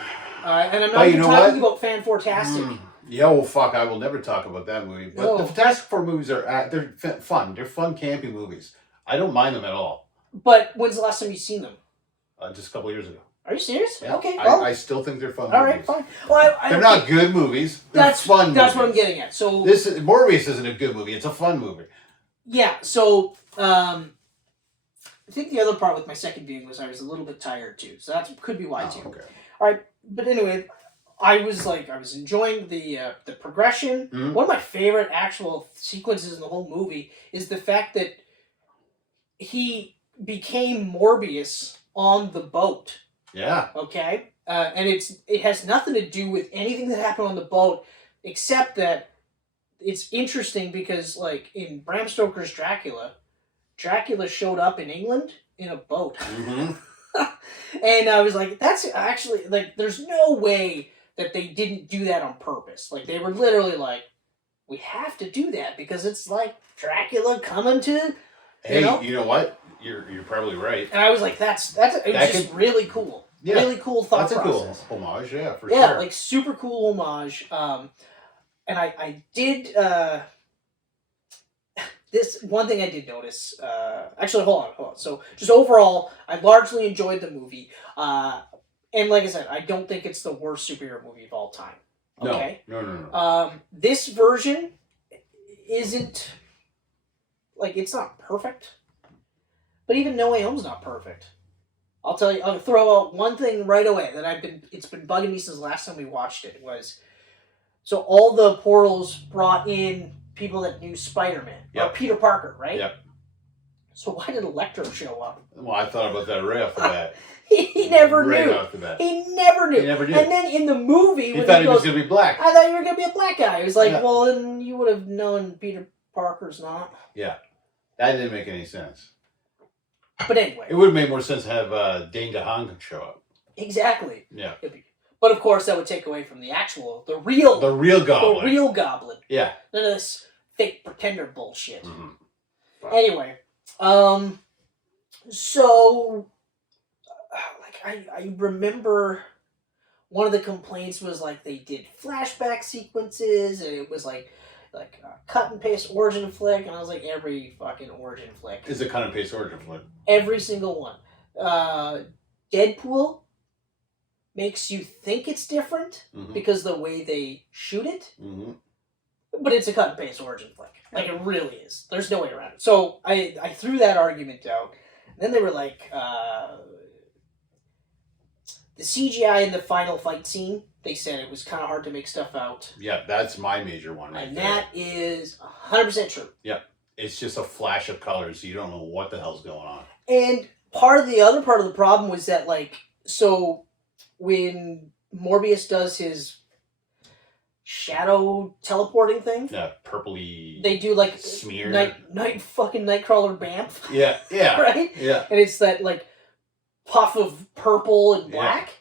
I'm not even talking about Fan-Four-tastic. Yeah, well, fuck, I will never talk about that movie. But the Fantastic Four movies they're fun. They're fun, campy movies. I don't mind them at all. But when's the last time you've seen them? Just a couple of years ago. Are you serious? Yeah. Okay, well. I still think they're fun all movies. Right, fine. Well, they're not good movies. They're fun movies. That's what I'm getting at. So Morbius isn't a good movie. It's a fun movie. Yeah, so I think the other part with my second viewing was I was a little bit tired too. So that could be why too. Okay. All right, but anyway, I was enjoying the progression. Mhm. One of my favorite actual sequences in the whole movie is the fact that he became Morbius on the boat. Yeah. Okay, and it has nothing to do with anything that happened on the boat, except that it's interesting because like in Bram Stoker's Dracula showed up in England in a boat. Mm-hmm. And I was like, that's actually, like, there's no way that they didn't do that on purpose. Like, they were literally like, we have to do that because it's like Dracula coming to, Hey, know? You know what? You're probably right. And I was like, it was just really cool. Yeah, really cool thought process. A cool homage, yeah, for yeah, sure. like super cool homage. And I did, this one thing I did notice. Actually, hold on. So, just overall, I largely enjoyed the movie. And like I said, I don't think it's the worst superhero movie of all time. Okay. No. This version isn't like it's not perfect, but even No Way Home's not perfect. I'll tell you. I'll throw out one thing right away that it's been bugging me since the last time we watched it. Was so all the portals brought in people that knew Spider-Man. Or Peter Parker, right? Yep. So why did Electro show up? Well, I thought about that right off the bat. He never right knew. Off the bat. He never knew. He never did. And then in the movie, he thought he was going to be black. I thought you were going to be a black guy. He was like, well, then you would have known Peter Parker's not. Yeah. That didn't make any sense. But anyway. It would have made more sense to have Dane DeHaan show up. Exactly. Yeah. But of course, that would take away from the real Goblin. The real Goblin. Yeah. None of this fake pretender bullshit. Mm-hmm. Wow. Anyway, so, like, I remember one of the complaints was, like, they did flashback sequences, and it was, like cut and paste origin flick, and I was like, every fucking origin flick. Is a cut and paste origin flick. Every single one. Deadpool makes you think it's different because the way they shoot it, but it's a cut and paste origin flick. Like, it really is. There's no way around it. So I threw that argument out. And then they were like, the CGI in the final fight scene, they said it was kind of hard to make stuff out. Yeah, that's my major one right and there. That is 100% true. Yep. It's just a flash of colors, so you don't know what the hell's going on. And the other part of the problem was that, like, so when Morbius does his shadow teleporting thing, purpley, they do like smear Nightcrawler Bamf. Yeah. Right? Yeah. And it's that like puff of purple and black. Yeah.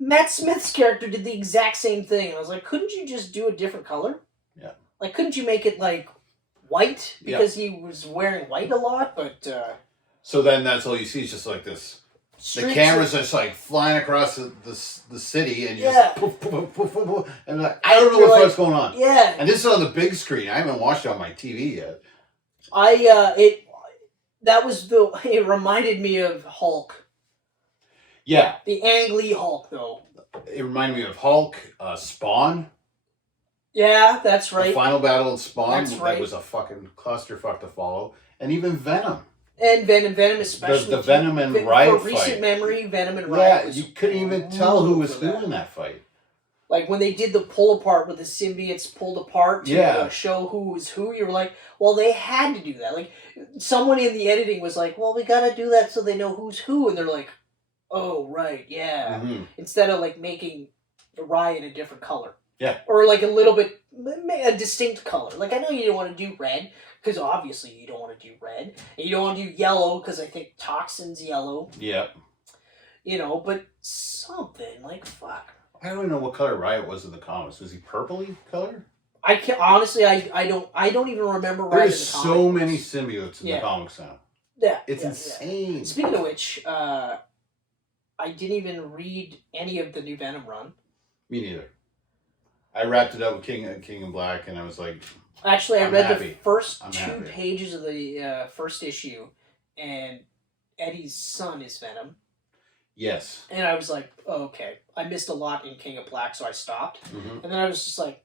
Matt Smith's character did the exact same thing. And I was like, couldn't you just do a different color? Yeah. Like, couldn't you make it like white? Because he was wearing white a lot, but so then that's all you see is just like this. The camera's just like flying across the city, and you just poof, poof, poof, poof, poof, and like, I don't know what's going on. Yeah. And this is on the big screen. I haven't watched it on my TV yet. It reminded me of Hulk. Yeah. The Ang Lee Hulk, though. It reminded me of Hulk, Spawn. Yeah, that's right. The final battle in Spawn. That's right. That was a fucking clusterfuck to follow. And even Venom. And Venom especially. The Venom and Riot for recent fight. memory, Venom and Riot. Yeah, you couldn't even tell who was who in that fight. Like when they did the pull apart with the symbiotes pulled apart to show who was who, you were like, well, they had to do that. Like someone in the editing was like, well, we gotta do that so they know who's who, and they're like, oh right, yeah. Instead of like making Riot a different color. Yeah. Or like a distinct color. Like I know you don't want to do red, because obviously you don't want to do red. And you don't want to do yellow, because I think Toxin's yellow. Yeah. You know, but something like fuck. I don't even know what color Riot was in the comics. Was he purpley color? I can't honestly. I don't even remember. There's so many symbiotes in the comics now. Yeah, it's insane. Yeah. Speaking of which, I didn't even read any of the new Venom run. Me neither. I wrapped it up with King in Black, and I was like, actually, I read the first two pages of the first issue, and Eddie's son is Venom. Yes. And I was like, oh, okay. I missed a lot in King of Black, so I stopped. And then I was just like,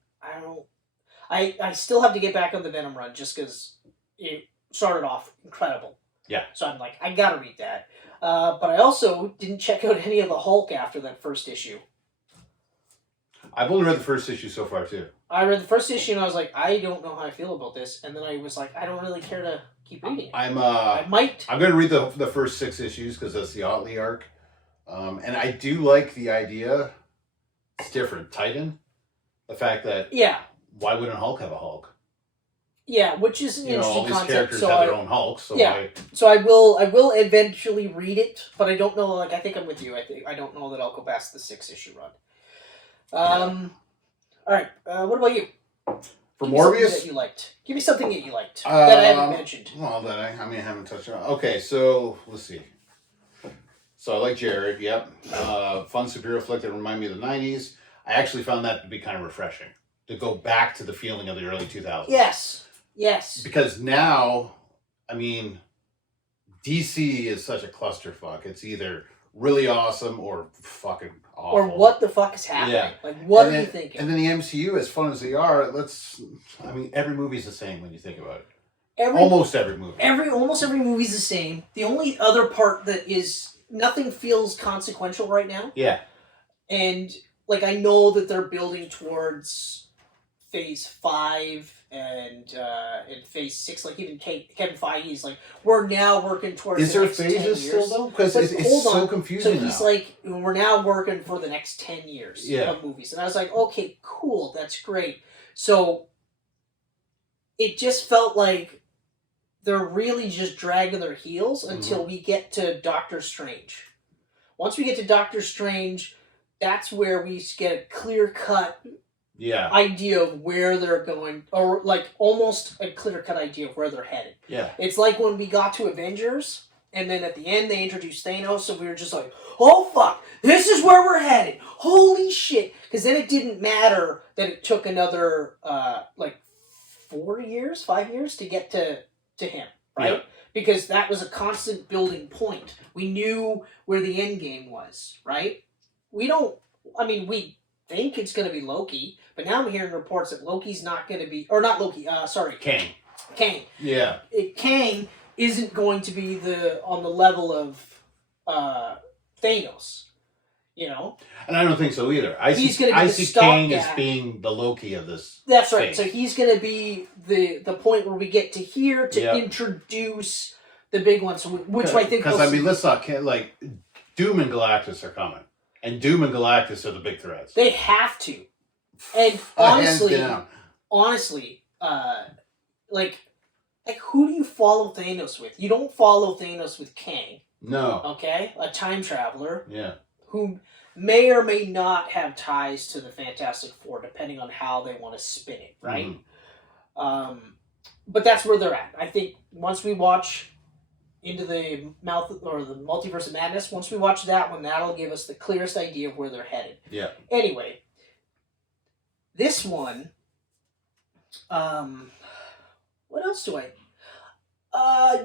I still have to get back on the Venom run just because it started off incredible. Yeah. So I'm like, I gotta read that. But I also didn't check out any of the Hulk after that first issue. I've only read the first issue so far too. I read the first issue and I was like, I don't know how I feel about this. And then I was like, I don't really care to keep reading it. I'm going to read the first 6 issues because that's the Otley arc. And I do like the idea. It's different. Titan. The fact that why wouldn't Hulk have a Hulk? Yeah, which is an interesting all these concept. characters So have their own Hulks. So so I will eventually read it, but I don't know. Like, I think I'm with you. I don't know that I'll go past the 6-issue run. All right. What about you? For Morbius, that you liked. Give me something that you liked that I haven't mentioned. Well, that I haven't touched on. Okay, so let's see. So I like Jared. Yep. Fun superhero flick that remind me of the '90s. I actually found that to be kind of refreshing to go back to the feeling of the early 2000s. Yes. Because now, I mean, DC is such a clusterfuck. It's either really awesome or fucking awful. Or what the fuck is happening? Yeah. Like, what are you thinking? And then the MCU, as fun as they are, every movie's the same when you think about it. Almost every movie. Almost every movie's the same. The only other part that is, nothing feels consequential right now. Yeah. And, like, I know that they're building towards Phase 5 and Phase 6. Like, even Kevin Feige's like, we're now working towards Is the there next phases 10 years. still, though? Because it's so confusing So he's now. like, we're now working for the next 10 years of movies. And I was like, okay, cool, that's great. So it just felt like they're really just dragging their heels until we get to Doctor Strange. Once we get to Doctor Strange, that's where we get a clear-cut idea of where they're going, or like almost a clear-cut idea of where they're headed. Yeah. It's like when we got to Avengers, and then at the end they introduced Thanos, so we were just like, oh fuck, this is where we're headed. Holy shit. Because then it didn't matter that it took another, 5 years to get to him, right? Yeah. Because that was a constant building point. We knew where the end game was, right? We think it's going to be Loki, but now I'm hearing reports that Loki's not going to be, or not Loki, Kang. Yeah. Kang isn't going to be on the level of Thanos, And I don't think so either. I see Kang as being the Loki of this. That's right. So he's going to be the point where we get to here to introduce the big ones, which I think. Because let's not Doom and Galactus are coming, and Doom and Galactus are the big threats. They have to, and honestly, who do you follow Thanos with? You don't follow Thanos with Kang. No. Okay, a time traveler. Yeah. Who may or may not have ties to the Fantastic Four, depending on how they want to spin it, right? Mm-hmm. But that's where they're at. I think once we watch Into the Multiverse of Madness, once we watch that one, that'll give us the clearest idea of where they're headed. Yeah. Anyway, this one, what else do I?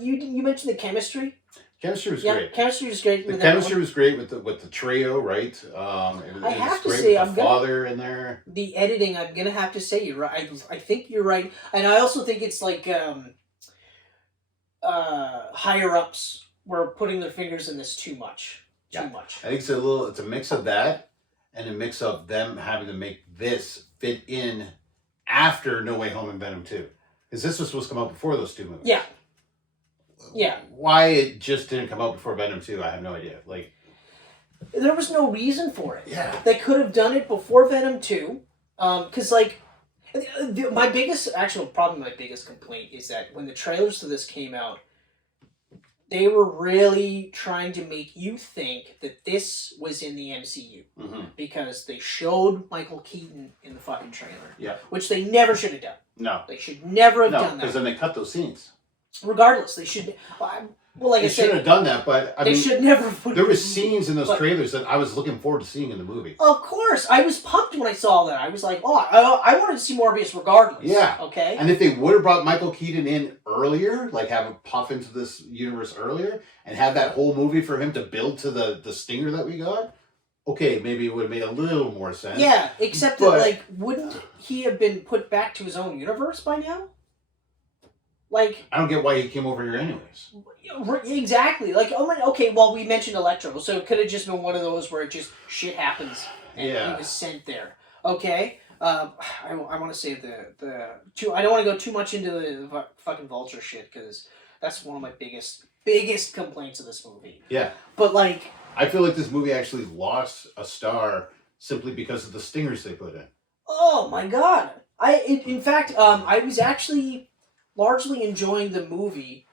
You mentioned the chemistry. Chemistry was great. Chemistry was great. The chemistry was great with the trio, right? It was great with the father in there. The editing, I'm gonna have to say you're right. I think you're right, and I also think it's like higher ups were putting their fingers in this too much. Too much. I think it's a mix of that and a mix of them having to make this fit in after No Way Home and Venom 2, because this was supposed to come out before those two movies. Yeah. Why it just didn't come out before Venom 2, I have no idea. There was no reason for it. Yeah. They could have done it before Venom 2. Because, my biggest complaint is that when the trailers to this came out, they were really trying to make you think that this was in the MCU. Mm-hmm. Because they showed Michael Keaton in the fucking trailer. Yeah. Which they never should have done. No. They should never have done that. Because then they cut those scenes. Regardless, they should. They shouldn't have done that, but they should never put. There were scenes in those trailers that I was looking forward to seeing in the movie. Of course, I was pumped when I saw that. I was like, "Oh, I wanted to see Morbius regardless." Yeah. Okay. And if they would have brought Michael Keaton in earlier, have him puff into this universe earlier, and have that whole movie for him to build to the stinger that we got, okay, maybe it would have made a little more sense. Yeah, except that wouldn't he have been put back to his own universe by now? Like, I don't get why he came over here anyways. exactly. Like, oh my, okay, well, we mentioned Electro, so it could have just been one of those where it just shit happens and he was sent there. Okay? I want to save I don't want to go too much into the fucking Vulture shit, because that's one of my biggest complaints of this movie. Yeah. But, like... I feel like this movie actually lost a star simply because of the stingers they put in. Oh, my God. In fact, I was actually largely enjoying the movie.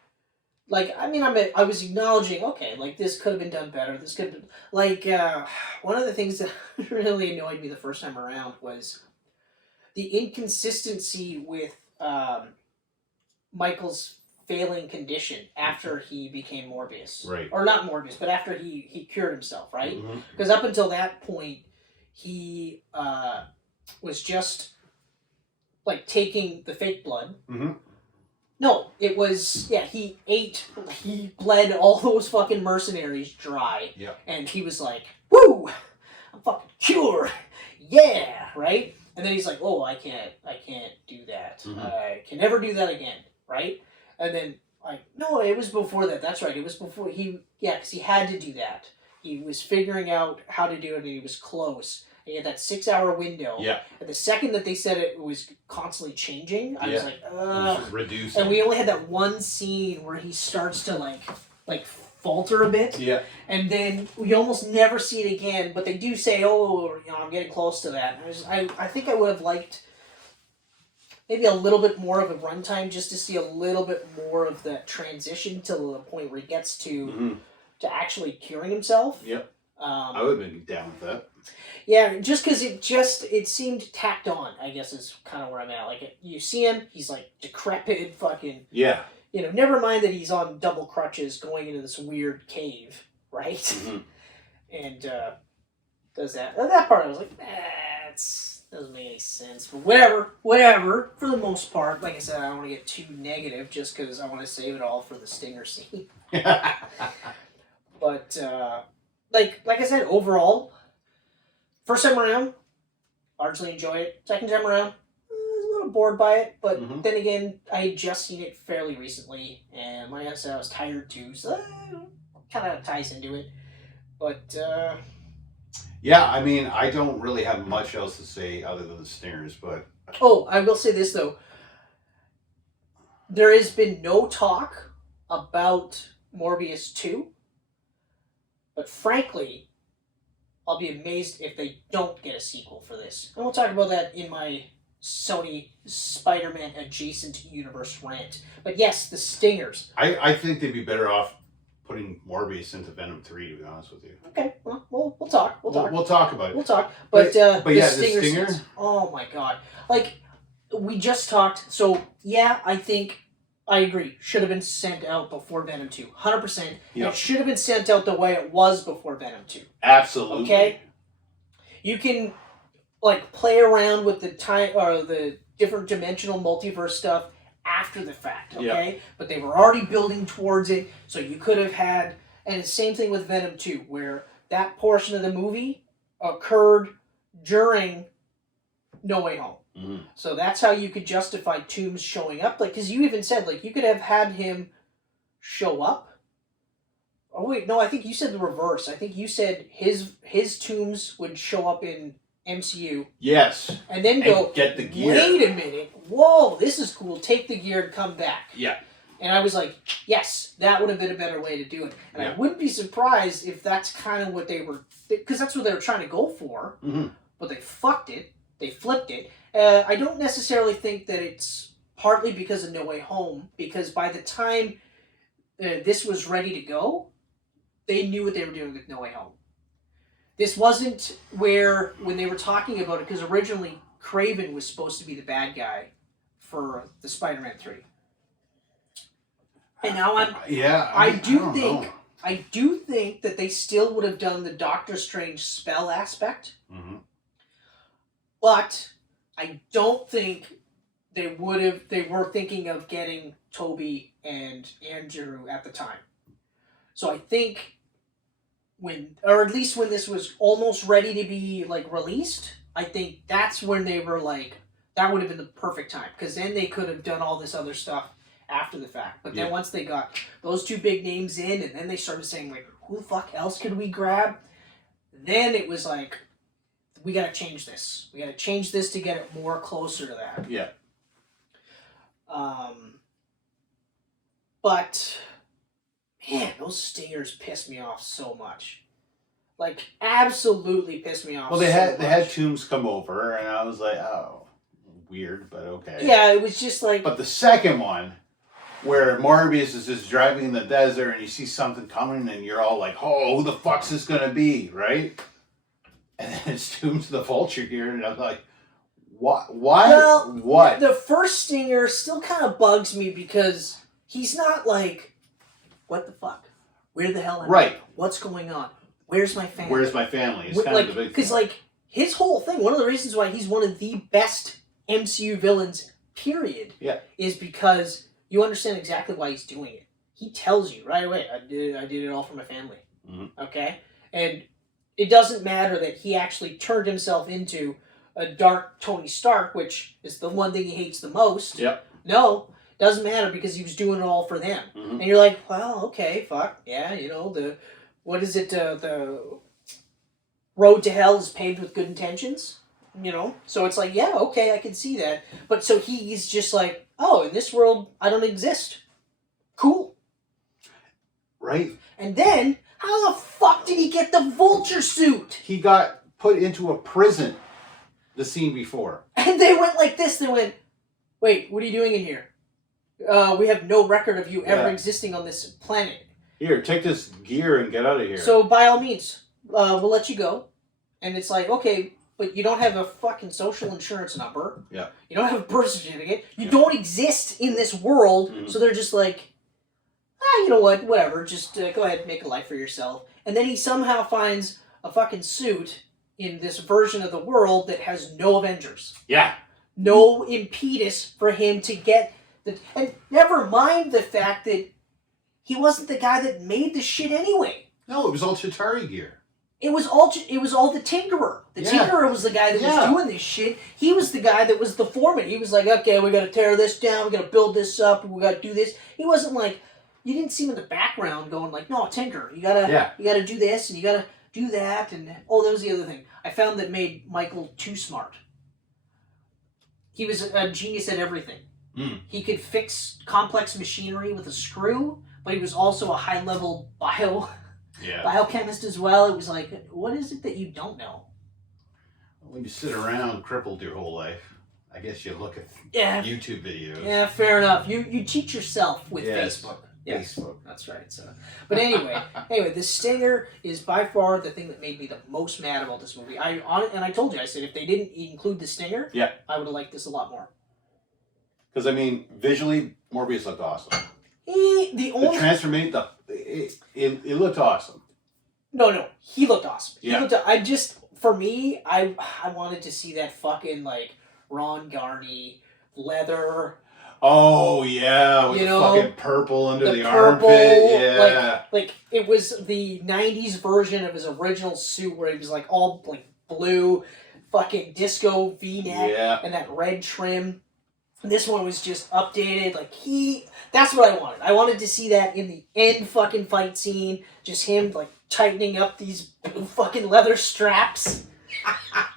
Like, I mean, I was acknowledging, okay, like, this could have been done better. This could have been... Like, one of the things that really annoyed me the first time around was the inconsistency with Michael's failing condition after he became Morbius. Right. Or not Morbius, but after he cured himself, right? Because up until that point, he was just, like, taking the fake blood. No, it was, he bled all those fucking mercenaries dry. Yeah. And he was like, woo, I'm fucking cured. Yeah, right? And then he's like, oh, I can't do that. I can never do that again, right? And then, like, no, it was before that. That's right. It was before because he had to do that. He was figuring out how to do it, and he was close. And he had that 6-hour window. Yeah. And the second that they said it was constantly changing, I was like, reducing. And we only had that one scene where he starts to, like falter a bit. Yeah. And then we almost never see it again, but they do say, oh, I'm getting close to that. And I think I would have liked maybe a little bit more of a runtime just to see a little bit more of that transition to the point where he gets to actually curing himself. Yep. I would have been down with that. Yeah, just because it seemed tacked on, I guess is kind of where I'm at. Like, you see him, he's like decrepit, fucking... Yeah. You know, never mind that he's on double crutches going into this weird cave, right? And does that. That part I was like, doesn't make any sense. But whatever. For the most part, like I said, I don't want to get too negative just because I want to save it all for the stinger scene. But, like I said, overall, first time around, largely enjoy it. Second time around, I was a little bored by it. But then again, I had just seen it fairly recently. And like I said, I was tired too. So that kind of ties into it. But, yeah, I mean, I don't really have much else to say other than the stingers, but... Oh, I will say this, though. There has been no talk about Morbius 2. But frankly, I'll be amazed if they don't get a sequel for this. And we'll talk about that in my Sony Spider-Man adjacent universe rant. But yes, the stingers. I think they'd be better off putting Morbius into Venom 3, to be honest with you. Okay, well, we'll talk. We'll talk about it. We'll talk. But yeah, the stinger stinger? scenes, oh my god. Like, we just talked, so yeah, I think, I agree, should have been sent out before Venom 2. 100%. Yep. It should have been sent out the way it was before Venom 2. Absolutely. Okay? You can, like, play around with the time, or the different dimensional multiverse stuff after the fact, okay? Yep. But they were already building towards it, so you could have had, and the same thing with Venom 2, where that portion of the movie occurred during No Way Home. So that's how you could justify Toomes showing up. Like, because you even said, like, you could have had him show up. Oh, wait, no, I think you said the reverse. I think you said his Toomes would show up in MCU. Yes. And then go, and get the gear. Wait a minute. Whoa, this is cool. Take the gear and come back. Yeah. And I was like, yes, that would have been a better way to do it. And I wouldn't be surprised if that's kind of what they were... Because that's what they were trying to go for. But they fucked it. They flipped it. I don't necessarily think that it's partly because of No Way Home, because by the time this was ready to go, they knew what they were doing with No Way Home. This wasn't where, when they were talking about it, because originally Kraven was supposed to be the bad guy for the Spider-Man 3. And now I do think that they still would have done the Doctor Strange spell aspect. But I don't think they were thinking of getting Toby and Andrew at the time. So I think or at least when this was almost ready to be, like, released, I think that's when they were like, that would have been the perfect time. Because then they could have done all this other stuff after the fact. But then once they got those two big names in, and then they started saying, like, who the fuck else could we grab? Then it was like, we gotta change this. We gotta change this to get it more closer to that. Yeah. But, man, those stingers pissed me off so much. Like, absolutely pissed me off. Well, they had Toombs come over, and I was like, oh, weird, but okay. Yeah, it was just like. But the second one, where Morbius is just driving in the desert, and you see something coming, and you're all like, oh, who the fuck's this gonna be, right? And then it's Toombs the Vulture here, and I'm like, what? Well, what? The first stinger still kind of bugs me because he's not like, what the fuck? Where the hell am I? What's going on? Where's my family? Where's my family? It's kind of the big thing. Because, like, his whole thing, one of the reasons why he's one of the best MCU villains, period, is because you understand exactly why he's doing it. He tells you right away, I did it all for my family. Mm-hmm. Okay? And it doesn't matter that he actually turned himself into a dark Tony Stark, which is the one thing he hates the most. Yep. No, doesn't matter because he was doing it all for them. Mm-hmm. And you're like, well, okay, fuck, yeah, you know, what is it, the road to hell is paved with good intentions, you know? So it's like, yeah, okay, I can see that. But so he's just like, oh, in this world, I don't exist. Cool. Right. And then, how the fuck did he get the Vulture suit? He got put into a prison the scene before. And they went like this, they went, wait, what are you doing in here? We have no record of you ever existing on this planet. Here, take this gear and get out of here. So, by all means, we'll let you go. And it's like, okay, but you don't have a fucking social insurance number. Yeah. You don't have a birth certificate. You don't exist in this world. Mm-hmm. So they're just like, you know what, whatever. Just go ahead and make a life for yourself. And then he somehow finds a fucking suit in this version of the world that has no Avengers. Yeah. No impetus for him to get... And never mind the fact that he wasn't the guy that made the shit anyway. No, it was all Chitauri gear. It was all the Tinkerer. The Tinkerer was the guy that was doing this shit. He was the guy that was the foreman. He was like, okay, we got to tear this down. We got to build this up. We got to do this. He wasn't like, you didn't see him in the background going like, no, Tinker, you gotta do this and you gotta do that. And that was the other thing. I found that made Michael too smart. He was a genius at everything. Mm. He could fix complex machinery with a screw, but he was also a high-level biochemist as well. It was like, what is it that you don't know? When you sit around crippled your whole life, I guess you look at YouTube videos. Yeah, fair enough. You teach yourself with Facebook. Yes, Facebook. That's right. So, but anyway, the Stinger is by far the thing that made me the most mad about this movie. And I told you, I said if they didn't include the Stinger, I would have liked this a lot more. Because I mean, visually, Morbius looked awesome. The transformation, it looked awesome. No, he looked awesome. Yeah. For me, I wanted to see that fucking like Ron Garney leather. Oh yeah, with the fucking purple under the armpit. Yeah, like it was the '90s version of his original suit where he was like all like blue, fucking disco V-neck and that red trim. This one was just updated. That's what I wanted. I wanted to see that in the end fucking fight scene. Just him like tightening up these fucking leather straps.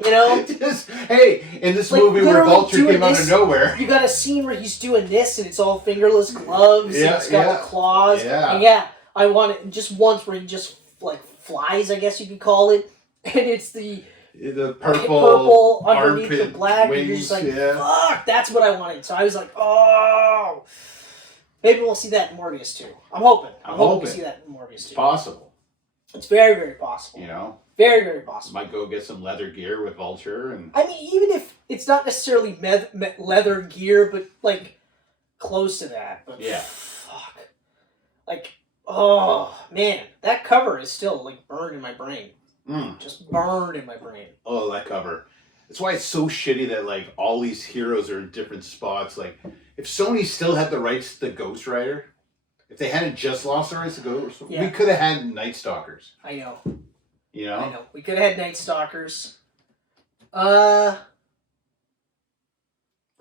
You know? In this movie where Vulture came out of nowhere. You got a scene where he's doing this and it's all fingerless gloves and it's got the claws. Yeah. And I want it just once where he just like flies, I guess you could call it. And it's the purple underneath the black, wings, and you're just like, fuck, that's what I wanted. So I was like, oh, maybe we'll see that in Morbius too. I'm hoping we'll see that in Morbius too. It's possible. It's very, very possible. You know? Very, very possible. Might go get some leather gear with Vulture. And I mean, even if it's not necessarily leather gear, but like close to that. But fuck. Like, oh, man, that cover is still like burned in my brain. Just burned in my brain. Oh, that cover. That's why it's so shitty that like all these heroes are in different spots. Like, if Sony still had the rights to Ghost Rider, if they hadn't just lost the rights to Ghost Rider, we could have had Night Stalkers. I know. You know? I know. We could have had Night Stalkers. Or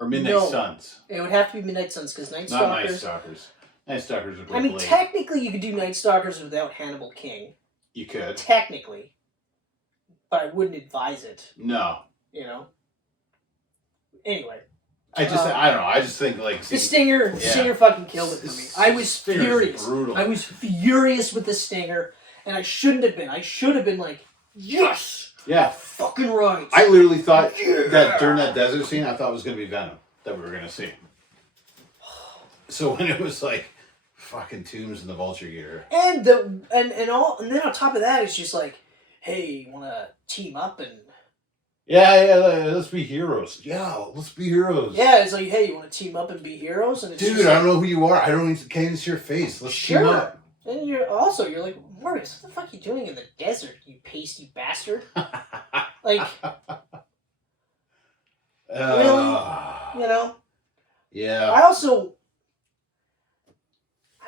Or Midnight Suns. It would have to be Midnight Suns because Night Not Stalkers. Night Stalkers. Night Stalkers are I mean, Blade. technically, you could do Night Stalkers without Hannibal King. You could. Technically. But I wouldn't advise it. No. You know? Anyway. I don't know. I just think, like... The Stinger fucking killed it for me. I was furious. Brutal. I was furious with the Stinger, and I shouldn't have been. I should have been like, yes! Yeah. Fucking right. I literally thought that during that desert scene, I thought it was going to be Venom that we were going to see. So when it was like fucking Tombs and the Vulture Gear, and then on top of that, it's just like, hey, you want to team up and let's be heroes. Yeah, let's be heroes. Yeah, it's like, hey, you want to team up and be heroes? And it's dude, just I don't know who you are. I can't even see your face. Let's team up. And you're like, Morbius, what the fuck are you doing in the desert, you pasty bastard? Like, really? You know? Yeah. I also,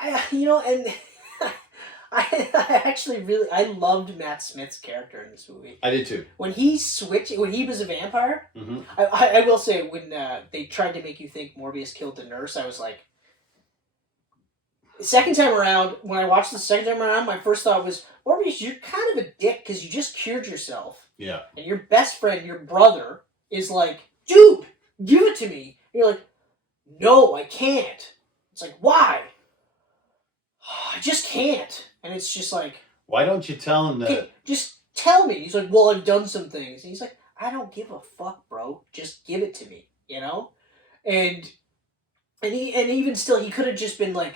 and I actually really, I loved Matt Smith's character in this movie. I did too. When he was a vampire, mm-hmm. I will say, when they tried to make you think Morbius killed the nurse, I was like, the second time around, when I watched the second time around, my first thought was, Morbius, you're kind of a dick because you just cured yourself. Yeah. And your best friend, your brother, is like, dude, give it to me. And you're like, no, I can't. It's like, why? I just can't. And it's just like... Why don't you tell him that... Okay, just tell me. He's like, well, I've done some things. And he's like, I don't give a fuck, bro. Just give it to me, you know? And even still, he could have just been like,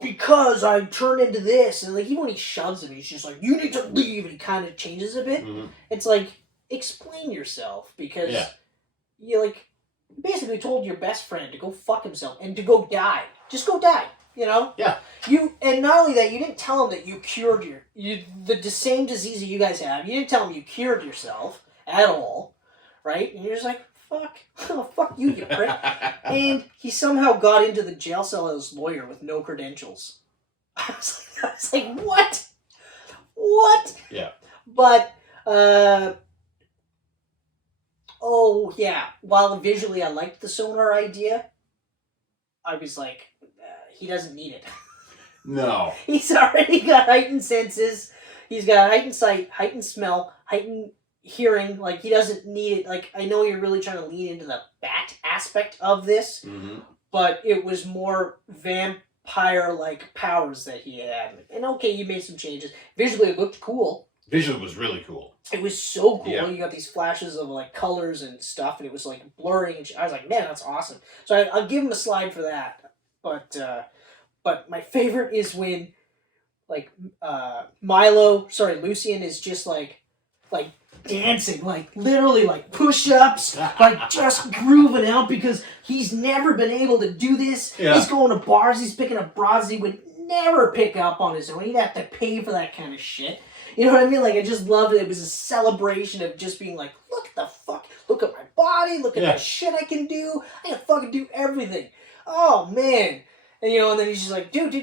because I turned into this. And like, even when he shoves him, he's just like, you need to leave. And he kind of changes a bit. Mm-hmm. It's like, explain yourself. Because you like basically told your best friend to go fuck himself and to go die. Just go die. You know? Yeah. And not only that, you didn't tell him that you cured the same disease that you guys have. You didn't tell him you cured yourself at all, right? And you're just like, fuck, oh, fuck you, you prick. And he somehow got into the jail cell as lawyer with no credentials. I was like, what? What? Yeah. But, oh yeah, while visually I liked the sonar idea, I was like, he doesn't need it. No. He's already got heightened senses. He's got heightened sight, heightened smell, heightened hearing. Like, he doesn't need it. Like, I know you're really trying to lean into the bat aspect of this, but it was more vampire-like powers that he had. And okay, you made some changes. Visually, it looked cool. Visually was really cool. It was so cool. Yeah. You got these flashes of, like, colors and stuff, and it was, like, blurring. And I was like, man, that's awesome. So I'll give him a slide for that. But my favorite is when, like, Lucian is just, like dancing, like, literally, like, push-ups, like, just grooving out because he's never been able to do this. Yeah. He's going to bars, he's picking up broads he would never pick up on his own. He'd have to pay for that kind of shit. You know what I mean? Like, I just loved it. It was a celebration of just being like, look at the fuck, look at my body, look at the shit I can do. I can fucking do everything. Oh, man. And, and then he's just like, dude,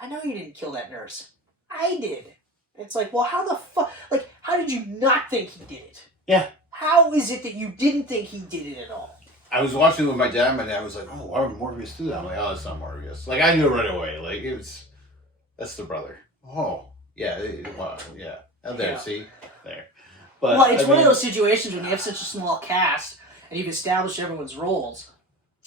I know you didn't kill that nurse. I did. It's like, well, how the fuck, like, how did you not think he did it? Yeah. How is it that you didn't think he did it at all? I was watching it with my dad, and my dad was like, oh, why would Morbius do that? I'm like, oh, that's not Morbius. Like, I knew right away. Like, that's the brother. Oh, yeah, wow, yeah. And there, see? There. But, well, it's one of those situations when you have such a small cast, and you've established everyone's roles.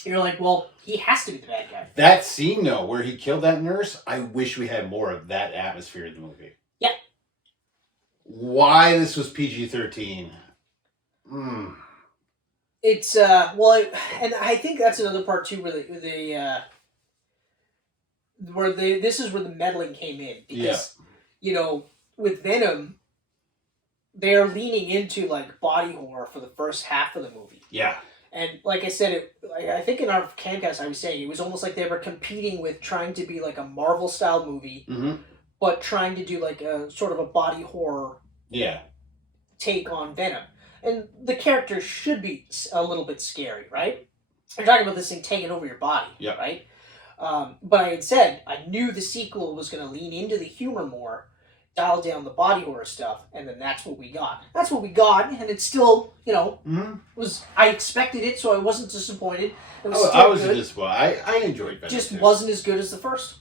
You're like, well, he has to be the bad guy. That scene, though, where he killed that nurse, I wish we had more of that atmosphere in the movie. Yeah. Why this was PG-13? It's, and I think that's another part, too, where this is where the meddling came in. Because, with Venom, they're leaning into, like, body horror for the first half of the movie. Yeah. And like I said, I think in our Camcast I was saying it was almost like they were competing with trying to be like a Marvel-style movie, but trying to do like a sort of a body horror take on Venom. And the character should be a little bit scary, right? You're talking about this thing taking over your body, right? But I had said I knew the sequel was going to lean into the humor more, dial down the body horror stuff, and then that's what we got. That's what we got, and it's still, I expected it, so I wasn't disappointed. It was I was good. disappointed. I enjoyed Venom. Just wasn't as good as the first.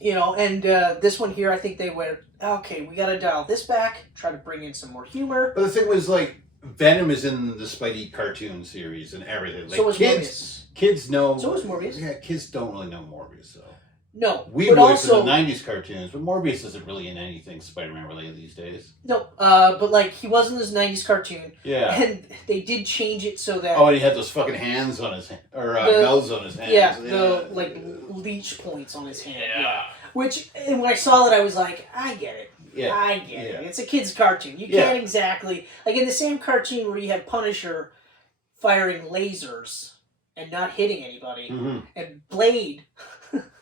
Yeah. And this one here, I think they went, okay, we got to dial this back, try to bring in some more humor. But the thing was, like, Venom is in the Spidey cartoon series and everything. Like, so was Morbius. Kids know. So was Morbius. Yeah, kids don't really know Morbius, though. No, we would also for the '90s cartoons, but Morbius isn't really in anything Spider-Man related these days. No, but like he was in this '90s cartoon. Yeah, and they did change it so that. Oh, and he had those fucking hands on his bells on his hands. Yeah, the like leech points on his hand. Yeah. Which, and when I saw that, I was like, I get it. Yeah, I get it. It's a kid's cartoon. You can't exactly like in the same cartoon where you have Punisher firing lasers and not hitting anybody, and Blade.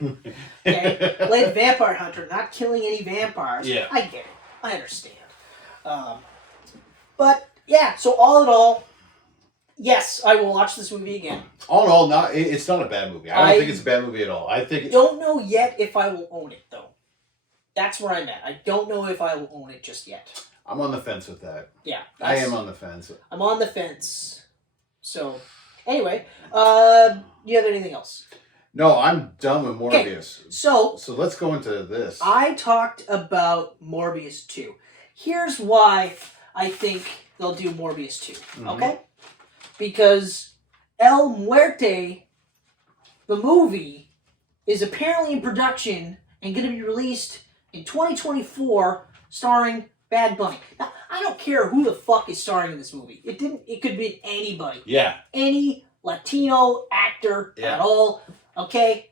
Okay, Blade vampire hunter, not killing any vampires. Yeah, I get it. I understand. But yeah, so all in all, yes, I will watch this movie again. All in all, it's not a bad movie. I don't think it's a bad movie at all. I think. Don't know yet if I will own it though. That's where I'm at. I don't know if I will own it just yet. I'm on the fence with that. Yeah, I am on the fence. I'm on the fence. So, anyway, do you have anything else? No, I'm done with Morbius. Okay, so let's go into this. I talked about Morbius 2. Here's why I think they'll do Morbius 2. Okay? Because El Muerte, the movie, is apparently in production and going to be released in 2024, starring Bad Bunny. Now, I don't care who the fuck is starring in this movie. It could be anybody. Yeah. Any Latino actor at all. Okay?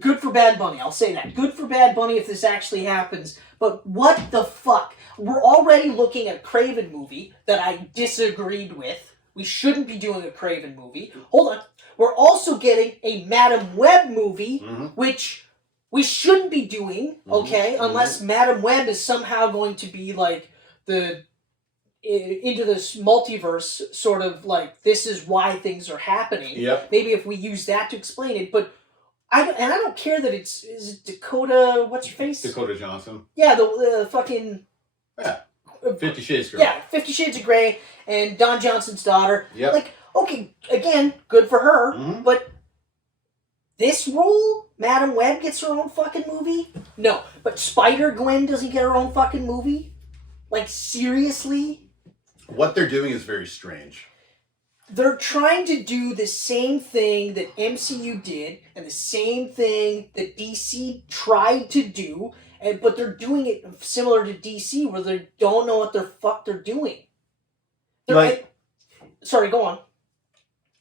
Good for Bad Bunny, I'll say that. Good for Bad Bunny if this actually happens. But what the fuck? We're already looking at a Craven movie that I disagreed with. We shouldn't be doing a Craven movie. Hold on. We're also getting a Madam Web movie, which we shouldn't be doing, okay? Unless Madam Web is somehow going to be like into this multiverse, sort of like this is why things are happening. Yep. Maybe if we use that to explain it, but I don't care that is it Dakota, what's your face? Dakota Johnson. Yeah, the fucking 50 Shades Girl. Yeah, 50 Shades of Grey and Don Johnson's daughter. Yep. Like, okay, again, good for her, but this role, Madam Web gets her own fucking movie? No, but Spider-Gwen doesn't get her own fucking movie? Like, seriously? What they're doing is very strange. They're trying to do the same thing that MCU did and the same thing that DC tried to do, but they're doing it similar to DC where they don't know what the fuck they're doing. Sorry, go on.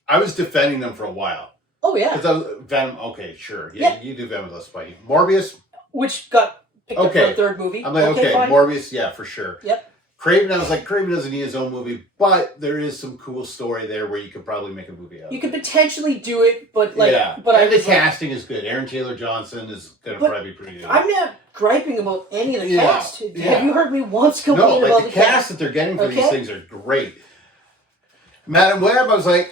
I was defending them for a while. Oh, yeah. Because Venom, okay, sure. Yeah, you do Venom with Spidey. Morbius. Which got picked up for a third movie. I'm like, okay, Morbius, yeah, for sure. Yep. Craven, I was like, Craven doesn't need his own movie, but there is some cool story there where you could probably make a movie out of it. You could potentially do it, but like... Yeah, but and the casting is good. Aaron Taylor-Johnson is going to probably be pretty good. I'm not griping about any of the cast. Have you heard me once complain about the cast that they're getting for these things are great. Madam Web, I was like,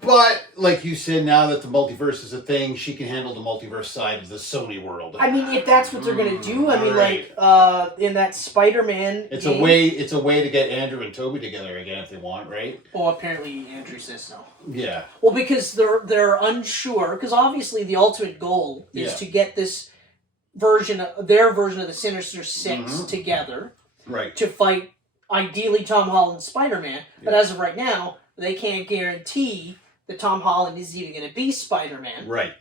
but like you said, now that the multiverse is a thing, she can handle the multiverse side of the Sony world. I mean, if that's what they're going to do, I mean, like, in that Spider-Man It's a way to get Andrew and Toby together again if they want, right? Well, apparently Andrew says no. Yeah. Well, because they're unsure, because obviously the ultimate goal is to get this their version of the Sinister Six together. Right. To fight, ideally, Tom Holland's Spider-Man. But as of right now, they can't guarantee that Tom Holland is even going to be Spider-Man. Right.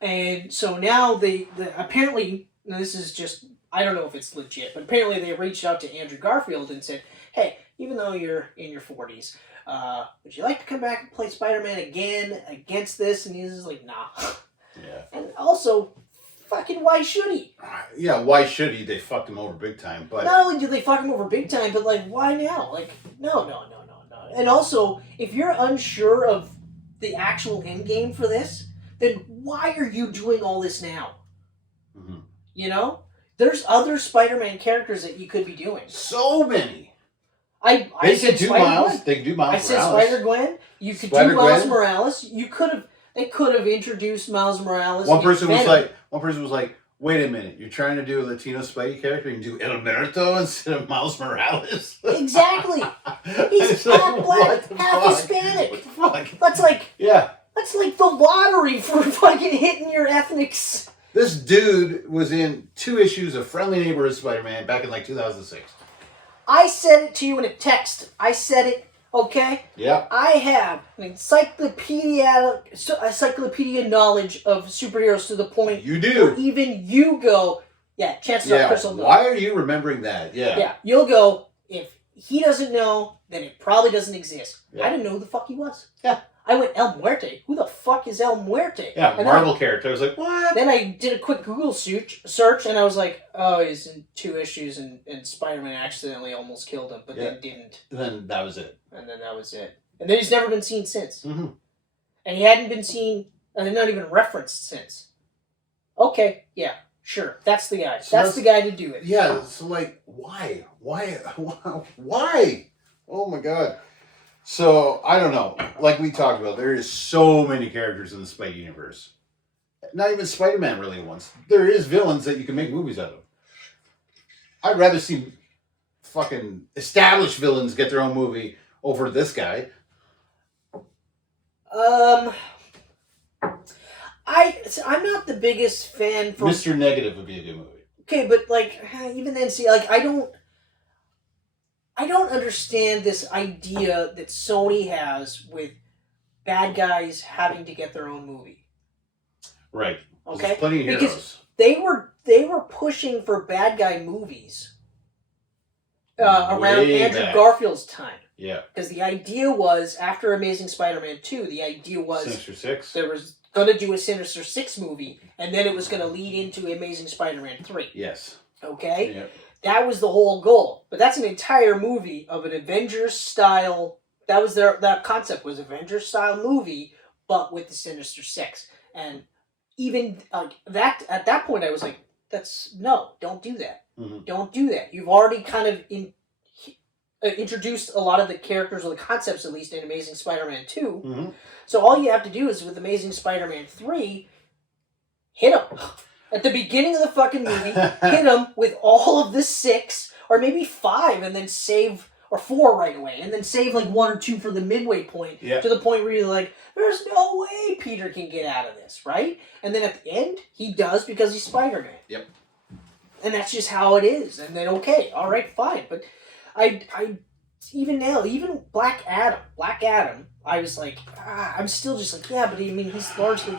And so now they apparently, now this is just, I don't know if it's legit, but apparently they reached out to Andrew Garfield and said, hey, even though you're in your 40s, would you like to come back and play Spider-Man again against this? And he's like, nah. Yeah. And also, fucking why should he? Yeah, why should he? They fucked him over big time. But not only do they fuck him over big time, but like, why now? Like, no. And also, if you're unsure of the actual end game for this, then why are you doing all this now? Mm-hmm. You know? There's other Spider-Man characters that you could be doing. So many. They could do Miles Morales. I said Spider-Gwen. You could do Miles Morales. They could have introduced Miles Morales. One person was like, Wait a minute, you're trying to do a Latino Spidey character and do El Muerto instead of Miles Morales? Exactly. He's half black, half Hispanic. What the fuck? That's like Yeah. That's like the lottery for fucking hitting your ethnics. This dude was in 2 issues of Friendly Neighborhood Spider-Man back in like 2006. I said it to you in a text. I said it, okay? Yep. I have an encyclopedia knowledge of superheroes to the point You do. where even you go, yeah, chances are Chris will know. Why are you remembering that? Yeah. Yeah, you'll go, if he doesn't know, then it probably doesn't exist. Yeah. I didn't know who the fuck he was. Yeah. I went, El Muerte? Who the fuck is El Muerte? Yeah, and Marvel character. I was like, what? Then I did a quick Google search, and I was like, oh, he's in 2 issues, and Spider-Man accidentally almost killed him, but then didn't. Then that was it. And then that was it. And then he's never been seen since. Mm-hmm. And he hadn't been seen, and not even referenced since. Okay, yeah, sure. That's the guy. So that's the guy to do it. Yeah, so like, why? Why? Oh my god. So, I don't know. Like we talked about, there is so many characters in the Spidey universe. Not even Spider-Man really wants. There is villains that you can make movies out of. I'd rather see fucking established villains get their own movie over this guy. I'm not the biggest fan for Mr. Negative would be a good movie. Okay, but like even then, see, like I don't understand this idea that Sony has with bad guys having to get their own movie. Right. Okay. There's plenty of heroes. Because they were pushing for bad guy movies around Way Andrew back. Garfield's time. Yeah. Because the idea was, after Amazing Spider-Man 2, the idea was Sinister Six. there was going to do a Sinister Six movie, and then it was going to lead into Amazing Spider-Man 3. Yes. Okay? Yeah. That was the whole goal. But that's an entire movie of an Avengers-style... That concept was Avengers-style movie, but with the Sinister Six. And even that, at that point, I was like, no, don't do that. Mm-hmm. Don't do that. You've already kind of introduced a lot of the characters, or the concepts at least, in Amazing Spider-Man 2. Mm-hmm. So all you have to do is, with Amazing Spider-Man 3, hit him. At the beginning of the fucking movie, hit him with all of the 6, or maybe 5, and then save, or 4 right away, and then save like 1 or 2 for the midway point, to the point where you're like, there's no way Peter can get out of this, right? And then at the end, he does, because he's Spider-Man. Yep. And that's just how it is. And then, okay, all right, fine. But I even now, even Black Adam, I was like, I'm still just like, yeah, but I mean, he's largely,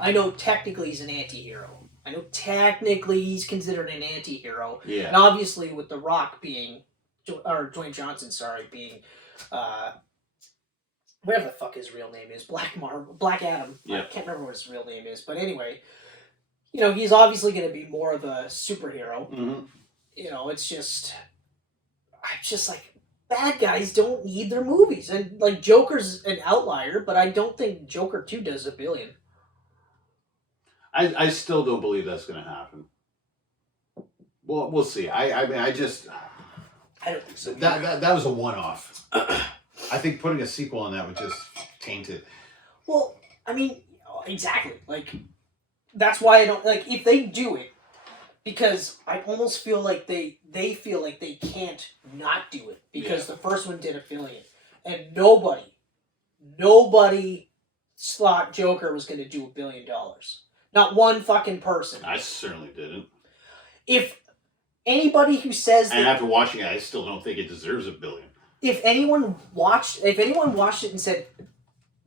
I know technically he's an anti-hero. I know technically he's considered an anti-hero. Yeah. And obviously with The Rock being, or Dwayne Johnson, being, whatever the fuck his real name is, Black Adam. Yeah. I can't remember what his real name is, but anyway, he's obviously going to be more of a superhero. Mm-hmm. It's just, I'm just like, bad guys don't need their movies. And like, Joker's an outlier, but I don't think Joker 2 does $1 billion. I still don't believe that's going to happen. Well, we'll see. I mean, I don't think so. That was a one-off. I think putting a sequel on that would just taint it. Well, I mean, exactly. Like, that's why I don't, like, if they do it, because I almost feel like they feel like they can't not do it, because the first one did $1 billion. And nobody thought Joker was going to do $1 billion. Not one fucking person. I certainly didn't. If anybody who says that... And after watching it, I still don't think it deserves $1 billion. If anyone watched it and said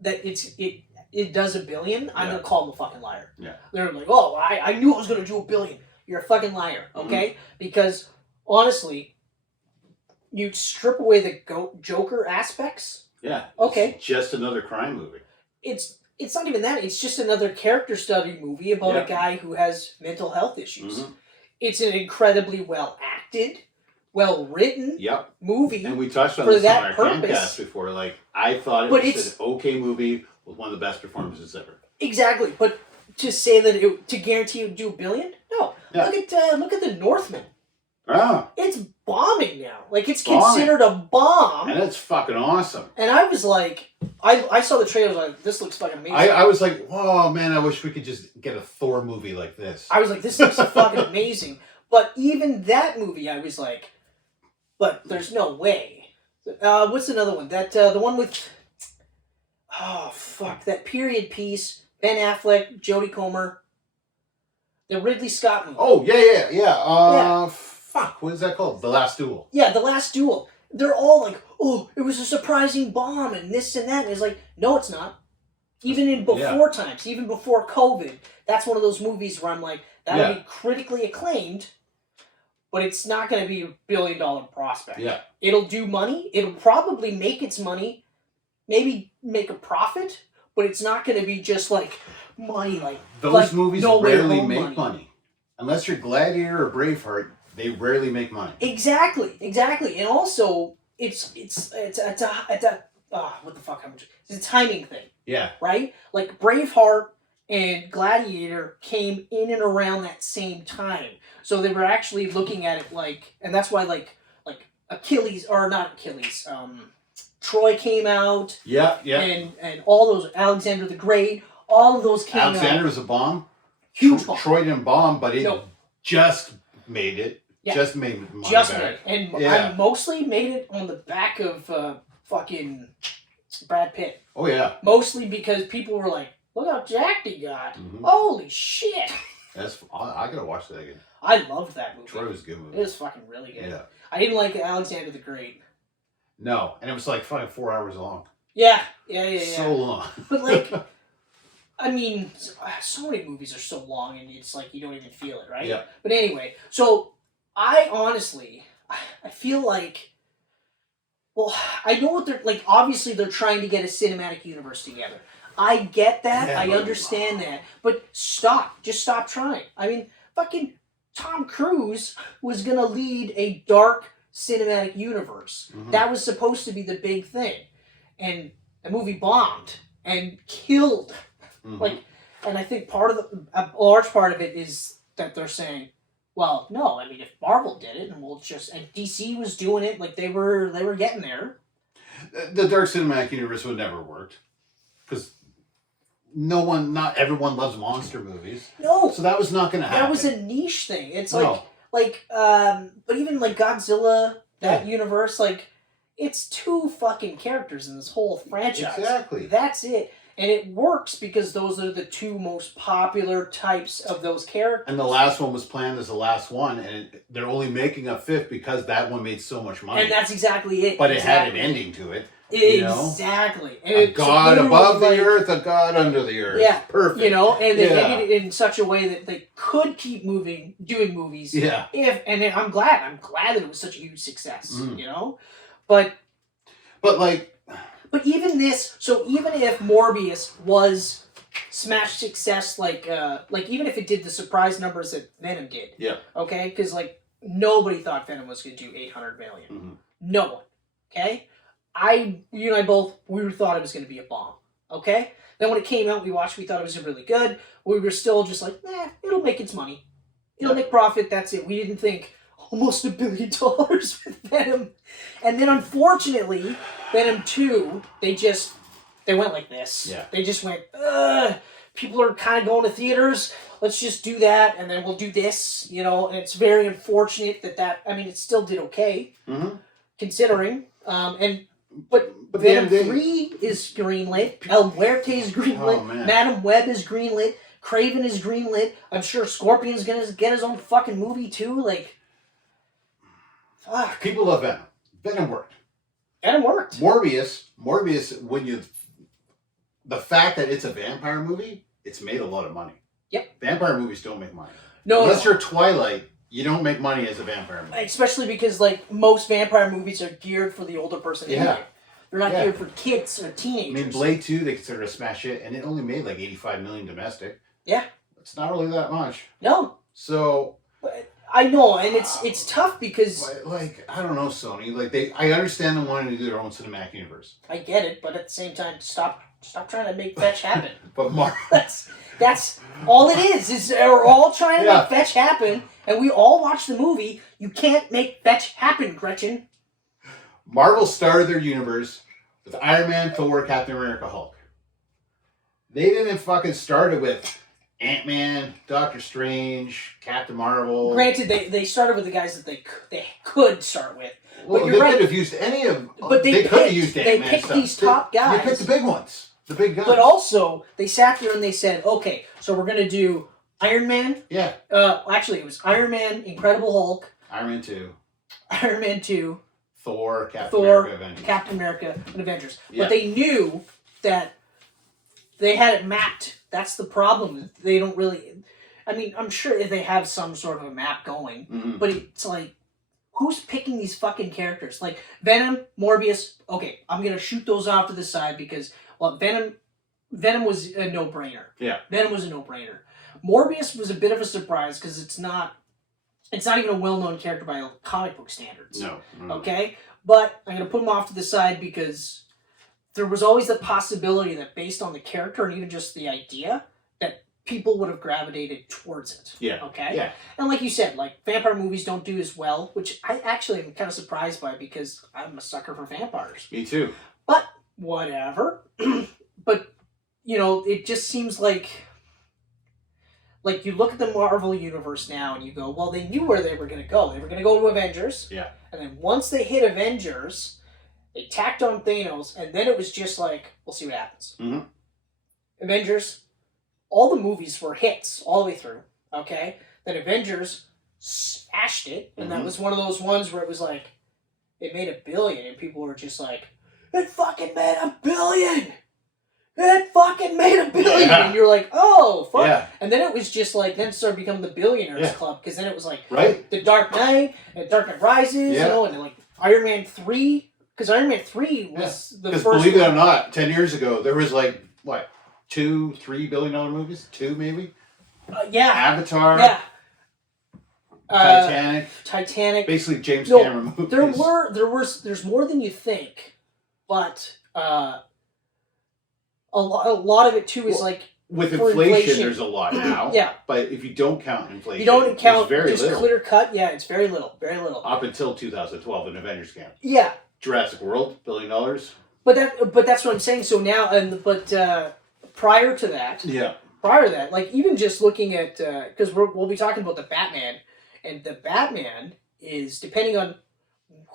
that it does $1 billion, I'm going to call them a fucking liar. Yeah. They're like, oh, I knew it was going to do $1 billion. You're a fucking liar, okay? Mm-hmm. Because, honestly, you strip away the Joker aspects. Yeah. Okay. It's just another crime movie. It's not even that. It's just another character study movie about a guy who has mental health issues. Mm-hmm. It's an incredibly well-acted, well-written movie. And we touched on this on our Camcast before. Like, I thought it was an okay movie with one of the best performances ever. Exactly. But to say that to guarantee it would do $1 billion? No. Yeah. Look at the Northman. Ah. It's bombing now. Like, it's Bombing. considered a bomb. And that's fucking awesome. And I was like, I saw the trailer, I was like, this looks fucking amazing. I was like, oh man, I wish we could just get a Thor movie like this. I was like, this looks fucking amazing. But even that movie, I was like, but there's no way. What's another one? That the one with, oh fuck, that period piece. Ben Affleck, Jodie Comer, the Ridley Scott movie. Oh yeah. Yeah. Fuck, what is that called? The Last Duel. Yeah, The Last Duel. They're all like, oh, it was a surprising bomb and this and that. And it's like, no, it's not. Even in before times, even before COVID, that's one of those movies where I'm like, that'll be critically acclaimed, but it's not going to be $1 billion prospect. Yeah. It'll do money. It'll probably make its money, maybe make a profit, but it's not going to be just like money. Like those movies No Way rarely Home make money. Unless you're Gladiator or Braveheart, they rarely make money. Exactly. And also, it's what the fuck? It's a timing thing. Yeah. Right? Like Braveheart and Gladiator came in and around that same time. So they were actually looking at it like, and that's why like Achilles, or not Achilles, Troy came out. Yeah. And all those, Alexander the Great, all of those came out. Alexander was a bomb. Huge bomb. Troy didn't bomb, but it just made it. Yeah. Just made money Just back. made it. And I mostly made it on the back of fucking Brad Pitt. Oh yeah. Mostly because people were like, look how jacked he got. Mm-hmm. Holy shit. I gotta watch that again. I loved that movie. Troy was a good movie. It was fucking really good. Yeah. I didn't like Alexander the Great. No, and it was like fucking 4 hours long. Yeah. So long. But like, I mean, so many movies are so long and it's like you don't even feel it, right? Yeah. But anyway, so I honestly, I feel like, well, I know what they're, like, obviously they're trying to get a cinematic universe together. I get that. Yeah, I understand that. But stop. Just stop trying. I mean, fucking Tom Cruise was going to lead a dark cinematic universe. Mm-hmm. That was supposed to be the big thing. And the movie bombed and killed. Mm-hmm. Like, and I think a large part of it is that they're saying, well, no, I mean, if Marvel did it, and and DC was doing it, like they were getting there. The dark cinematic universe would never worked because not everyone loves monster movies. No, so that was not going to happen. That was a niche thing. It's but even like Godzilla, that universe, like it's 2 fucking characters in this whole franchise. Exactly. That's it. And it works because those are the 2 most popular types of those characters. And the last one was planned as the last one, and they're only making a 5th because that one made so much money. And that's exactly it. But it had an ending to it. Exactly. You know? A god above the earth, a god under the earth. Yeah. Perfect. You know, and they made it in such a way that they could keep doing movies. Yeah. And I'm glad that it was such a huge success. You know? But even this, so even if Morbius was smash success, like even if it did the surprise numbers that Venom did, okay, because like nobody thought Venom was going to do 800 million, no one, okay. You and I both, we thought it was going to be a bomb, okay. Then when it came out, we watched, we thought it was really good. We were still just like, it'll make its money, it'll make profit. That's it. We didn't think almost $1 billion with Venom, and then unfortunately. Venom 2, they went like this. Yeah. They just went, people are kind of going to theaters, let's just do that, and then we'll do this, you know, and it's very unfortunate that I mean, it still did okay, considering, but Venom 3 is greenlit, El Muerte is greenlit, Madam Web is greenlit, Kraven is greenlit, I'm sure Scorpion's gonna get his own fucking movie too, like, fuck. People love Venom. Venom worked. And it worked. Morbius, the fact that it's a vampire movie, it's made a lot of money. Yep. Vampire movies don't make money. No. Unless you're Twilight, you don't make money as a vampire movie. Especially because, like, most vampire movies are geared for the older person anyway. They're not geared for kids or teenagers. I mean, Blade 2, they consider a smash hit, and it only made like 85 million domestic. Yeah. It's not really that much. No. So... I know, and it's tough because... Like, I don't know, Sony. Like, I understand them wanting to do their own cinematic universe. I get it, but at the same time, stop trying to make fetch happen. But That's all it is they're all trying to make fetch happen, and we all watch the movie. You can't make fetch happen, Gretchen. Marvel started their universe with Iron Man, Thor, Captain America, Hulk. They didn't fucking start it with Ant-Man, Doctor Strange, Captain Marvel. Granted, they started with the guys that they could start with. Well, but they right. could have used any of. But they could have used Ant-Man. They picked stuff. these top guys. They picked the big ones, the big guys. But also, they sat there and they said, "Okay, so we're gonna do Iron Man." Yeah. Actually, it was Iron Man, Incredible Hulk, Iron Man 2, Iron Man 2, Thor, Captain America, Avengers. Captain America, and Avengers. Yeah. But they knew that they had it mapped. That's the problem. They don't really. I mean, I'm sure they have some sort of a map going, but it's like, who's picking these fucking characters? Like Venom, Morbius. Okay, I'm gonna shoot those off to the side because Venom was a no-brainer. Yeah. Venom was a no-brainer. Morbius was a bit of a surprise because it's not even a well-known character by comic book standards. No. Okay? But I'm going to put him off to the side because there was always the possibility that based on the character and even just the idea that people would have gravitated towards it. Yeah. Okay? Yeah. And like you said, like vampire movies don't do as well, which I actually am kind of surprised by because I'm a sucker for vampires. Me too. But whatever. But, you know, it just seems like you look at the Marvel Universe now and you go, well, they knew where they were going to go. They were going to go to Avengers. Yeah. And then once they hit Avengers, they tacked on Thanos, and then it was just like, we'll see what happens. Mm-hmm. Avengers, all the movies were hits all the way through, okay? Then Avengers smashed it, and that was one of those ones where it was like, it made $1 billion, and people were just like, it fucking made $1 billion! It fucking made $1 billion! Yeah. And you're like, oh, fuck. Yeah. And then it was just like, then it started becoming the Billionaires Club, because then it was like, Right. The Dark Knight, and Dark Knight Rises, you know, and like Iron Man 3, because Iron Man 3 was the first. Because believe it or not, 10 years ago, there was like, what, $2-3 billion movies? 2 maybe? Yeah. Avatar. Yeah. Titanic. Basically James Cameron movies. There's more than you think, but a lot of it too is like with inflation, there's a lot now. Yeah. But if you don't count inflation, you don't count very just little. clear cut. Yeah, it's very little, very little. Up until 2012, in Avengers camp. Yeah. Jurassic World, $1 billion. But that's what I'm saying. So now, prior to that, like even just looking at because we'll be talking about the Batman, and the Batman is depending on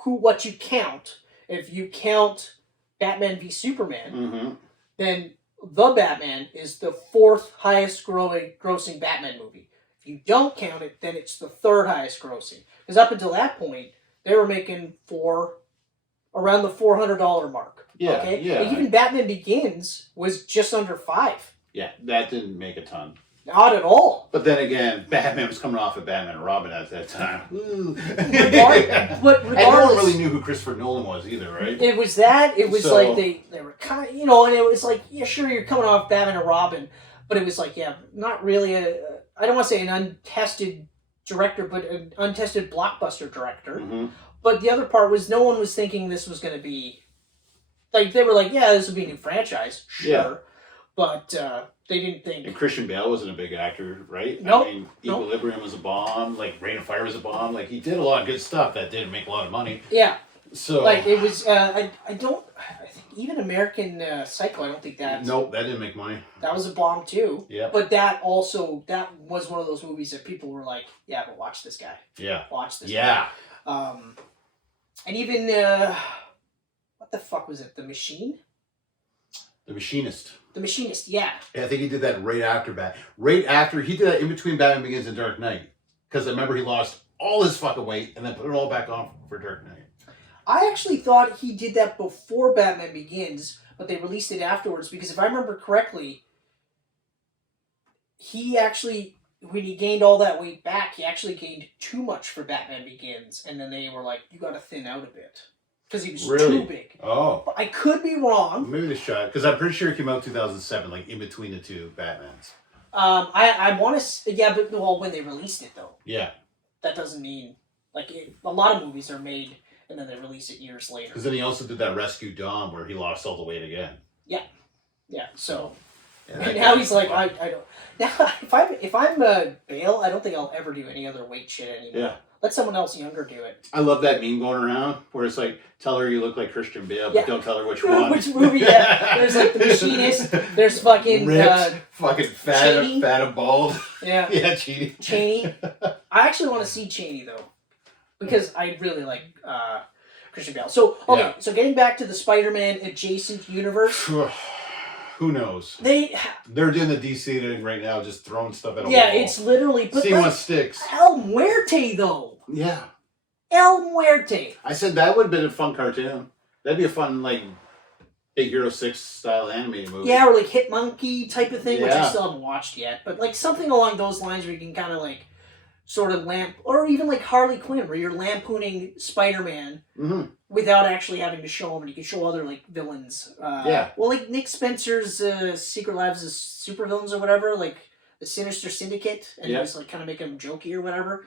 what you count. If you count Batman v Superman, then The Batman is the 4th highest grossing Batman movie. If you don't count it, then it's the 3rd highest grossing. Because up until that point, they were making around the $400 mark. Yeah, okay? yeah. Like even Batman Begins was just under 5. Yeah, that didn't make a ton. Not at all. But then again, Batman was coming off of Batman and Robin at that time. But regardless, and no one really knew who Christopher Nolan was either, right? It was that. It was like they were kind of, and it was like, yeah, sure, you're coming off Batman and Robin, but it was like, yeah, not really I don't want to say an untested director, but an untested blockbuster director. But the other part was no one was thinking this was going to be, like, they were like, yeah, this will be a new franchise, sure. Yeah. But they didn't think. And Christian Bale wasn't a big actor, right? Nope. I mean, Equilibrium was a bomb. Like, Rain of Fire was a bomb. Like, he did a lot of good stuff that didn't make a lot of money. Yeah. So. Like, it was, I think even American Psycho, I don't think that. Nope, that didn't make money. That was a bomb, too. Yeah. But that was one of those movies that people were like, yeah, but watch this guy. Yeah. Watch this guy. And even, what the fuck was it? The Machine? The Machinist. The Machinist, yeah. I think he did that right after he did that in between Batman Begins and Dark Knight. Because I remember he lost all his fucking weight and then put it all back on for Dark Knight. I actually thought he did that before Batman Begins, but they released it afterwards. Because if I remember correctly, he actually, when he gained all that weight back, he actually gained too much for Batman Begins. And then they were like, you gotta thin out a bit. Because he was too big. Oh. But I could be wrong. Maybe the shot. Because I'm pretty sure it came out in 2007, like in between the two Batmans. I want to... Yeah, but when they released it, though. Yeah. That doesn't mean... Like, a lot of movies are made and then they release it years later. Because then he also did that Rescue Dawn where he lost all the weight again. Yeah. Yeah, so... Yeah, And now he's like, I don't. Now, if I'm Bale, I don't think I'll ever do any other weight shit anymore. Yeah. Let someone else younger do it. I love that meme going around where it's like, tell her you look like Christian Bale, but don't tell her which one. Which movie, yeah. There's like The Machinist. There's fucking... Ripped, fucking fat and bald. Yeah. Yeah, Cheney. I actually want to see Cheney, though. Because I really like Christian Bale. So, okay, Yeah. So getting back to the Spider-Man adjacent universe... Who knows? They're doing the DC thing right now, just throwing stuff at a wall. Yeah, it's literally... See what sticks. El Muerte, though. Yeah. El Muerte. I said that would have been a fun cartoon. That'd be a fun, like, Big Hero 6 style animated movie. Yeah, or like Hit Monkey type of thing, which I Yeah. still haven't watched yet. But like something along those lines where you can kind of like sort of or even like Harley Quinn, where you're lampooning Spider-Man without actually having to show him, and you can show other like villains. Yeah. Well, like Nick Spencer's Secret Lives of Supervillains or whatever, like the Sinister Syndicate, and just like kind of make them jokey or whatever.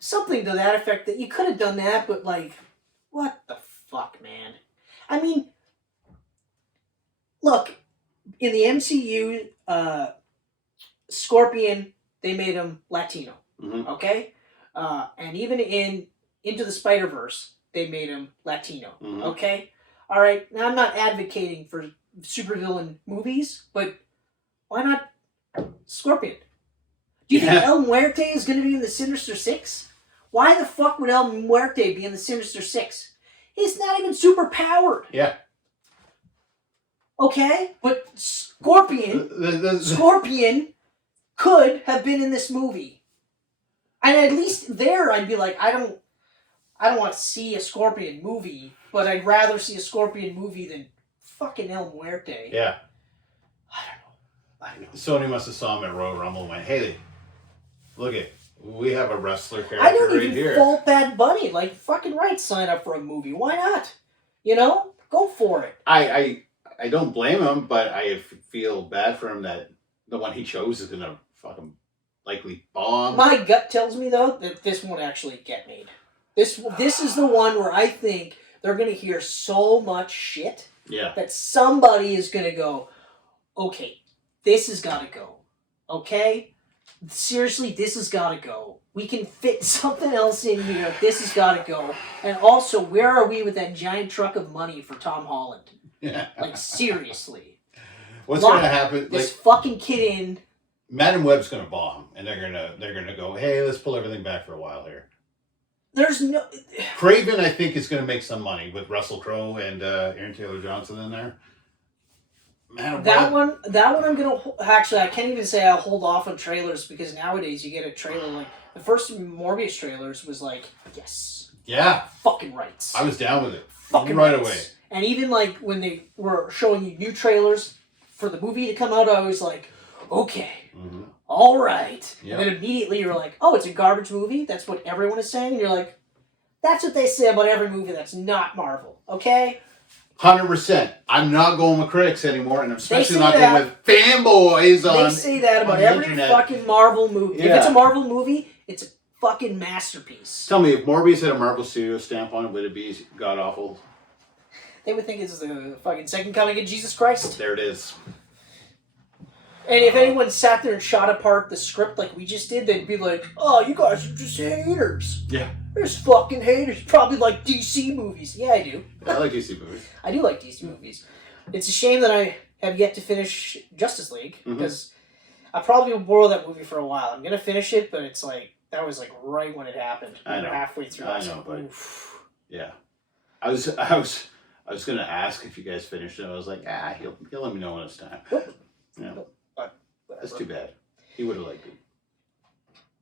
Something to that effect. That you could have done that, but like, what the fuck, man? I mean, look, in the MCU, Scorpion, they made him Latino. Okay? And even in Into the Spider-Verse, they made him Latino. Okay? Alright, now I'm not advocating for supervillain movies, but why not Scorpion? Do you think El Muerte is going to be in the Sinister Six? Why the fuck would El Muerte be in the Sinister Six? He's not even super powered. Yeah. Okay? But Scorpion could have been in this movie. And at least there I'd be like, I don't want to see a Scorpion movie, but I'd rather see a Scorpion movie than fucking El Muerte. Yeah. I don't know. Sony must have saw him at Royal Rumble and went, hey, look it. We have a wrestler character I don't right even here. fault Bad Bunny. Like, fucking right, sign up for a movie. Why not? You know? Go for it. I don't blame him, but I feel bad for him that the one he chose is going to fucking likely bomb. My gut tells me, though, that this won't actually get made. This is the one where I think they're going to hear so much shit that somebody is going to go, okay, this has got to go. Okay? Seriously, this has got to go. We can fit something else in here. This has got to go. And also, where are we with that giant truck of money for Tom Holland? Yeah. Like, seriously. What's going to happen? This fucking kid in. Madam Web's going to bomb, and they're gonna go, hey, let's pull everything back for a while here. There's no... Craven, I think, is going to make some money with Russell Crowe and Aaron Taylor Johnson in there. That one I'm going to... Actually, I can't even say I'll hold off on trailers, because nowadays you get a trailer like... The first Morbius trailers was like, yes. Yeah. Fucking rights. I was down with it. Fucking right rights. away. And even like when they were showing you new trailers for the movie to come out, I was like, okay. All right. Yep. And then immediately you're like, oh, it's a garbage movie? That's what everyone is saying? And you're like, that's what they say about every movie that's not Marvel. Okay? 100%. I'm not going with critics anymore, and I'm especially not going with fanboys on They say that about every fucking Marvel movie. Yeah. If it's a Marvel movie, it's a fucking masterpiece. Tell me, if Morbius had a Marvel Studio stamp on it, would it be god-awful? They would think it's the fucking second coming of Jesus Christ. There it is. And if anyone sat there and shot apart the script like we just did, they'd be like, oh, you guys are just haters. Yeah. There's fucking haters. Probably like DC movies. Yeah, I do. I like DC movies. I do like DC movies. It's a shame that I have yet to finish Justice League, because I probably will borrow that movie for a while. I'm going to finish it, but it's like, that was like right when it happened. I know. Halfway through. I know, but yeah. I was going to ask if you guys finished it. I was like, he'll let me know when it's time. Nope. Yeah. Nope. That's too bad. He would have liked it.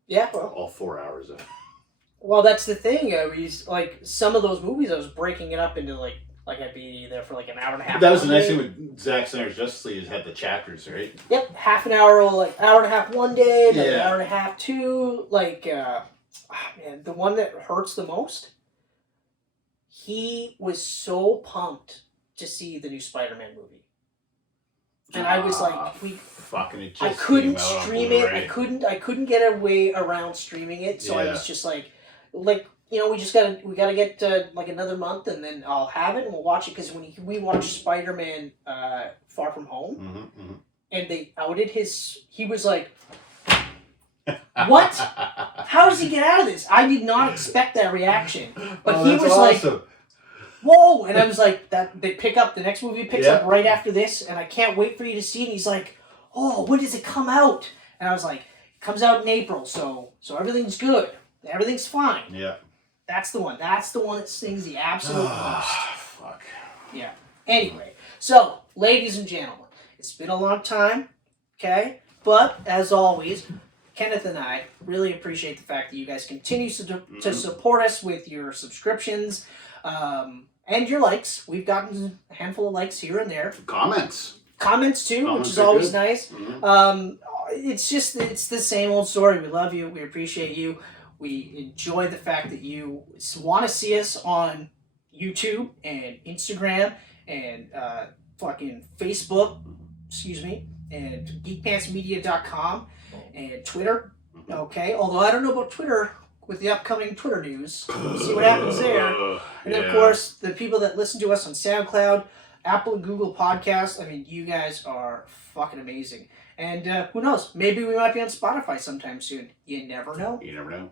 Yeah, well. All 4 hours of it. Well, that's the thing. Like, some of those movies, I was breaking it up into, like I'd be there for, like, an hour and a half. That was the nice thing with Zack Snyder's Justice League, is had the chapters, right? Yep, half an hour, like, hour and a half one day, then an hour and a half two. Like, man, the one that hurts the most, he was so pumped to see the new Spider-Man movie. And I was like, I couldn't stream it. I couldn't get a way around streaming it. So I was just like, you know, we gotta get like another month, and then I'll have it and we'll watch it. Because when we watched Spider-Man Far From Home, and they outed his. He was like, "What? How does he get out of this?" I did not expect that reaction, but he was awesome. like, "Whoa!" And I was like, "That they pick up the next movie picks up right after this, and I can't wait for you to see it." And he's like, "Oh, when does it come out?" And I was like, "It comes out in April, so everything's good, everything's fine." Yeah. That's the one. That's the one that stings the absolute most. Fuck. Yeah. Anyway, so ladies and gentlemen, it's been a long time, okay? But as always, Kenneth and I really appreciate the fact that you guys continue to support us with your subscriptions and your likes. We've gotten a handful of likes here and there. Comments too, which is always nice. It's the same old story. We love you. We appreciate you. We enjoy the fact that you want to see us on YouTube and Instagram and fucking Facebook, and geekpantsmedia.com and Twitter. Okay, although I don't know about Twitter with the upcoming Twitter news. We'll see what happens there. And then, of course, the people that listen to us on SoundCloud, Apple and Google Podcasts. I mean, you guys are fucking amazing. And who knows? Maybe we might be on Spotify sometime soon. You never know. You never know.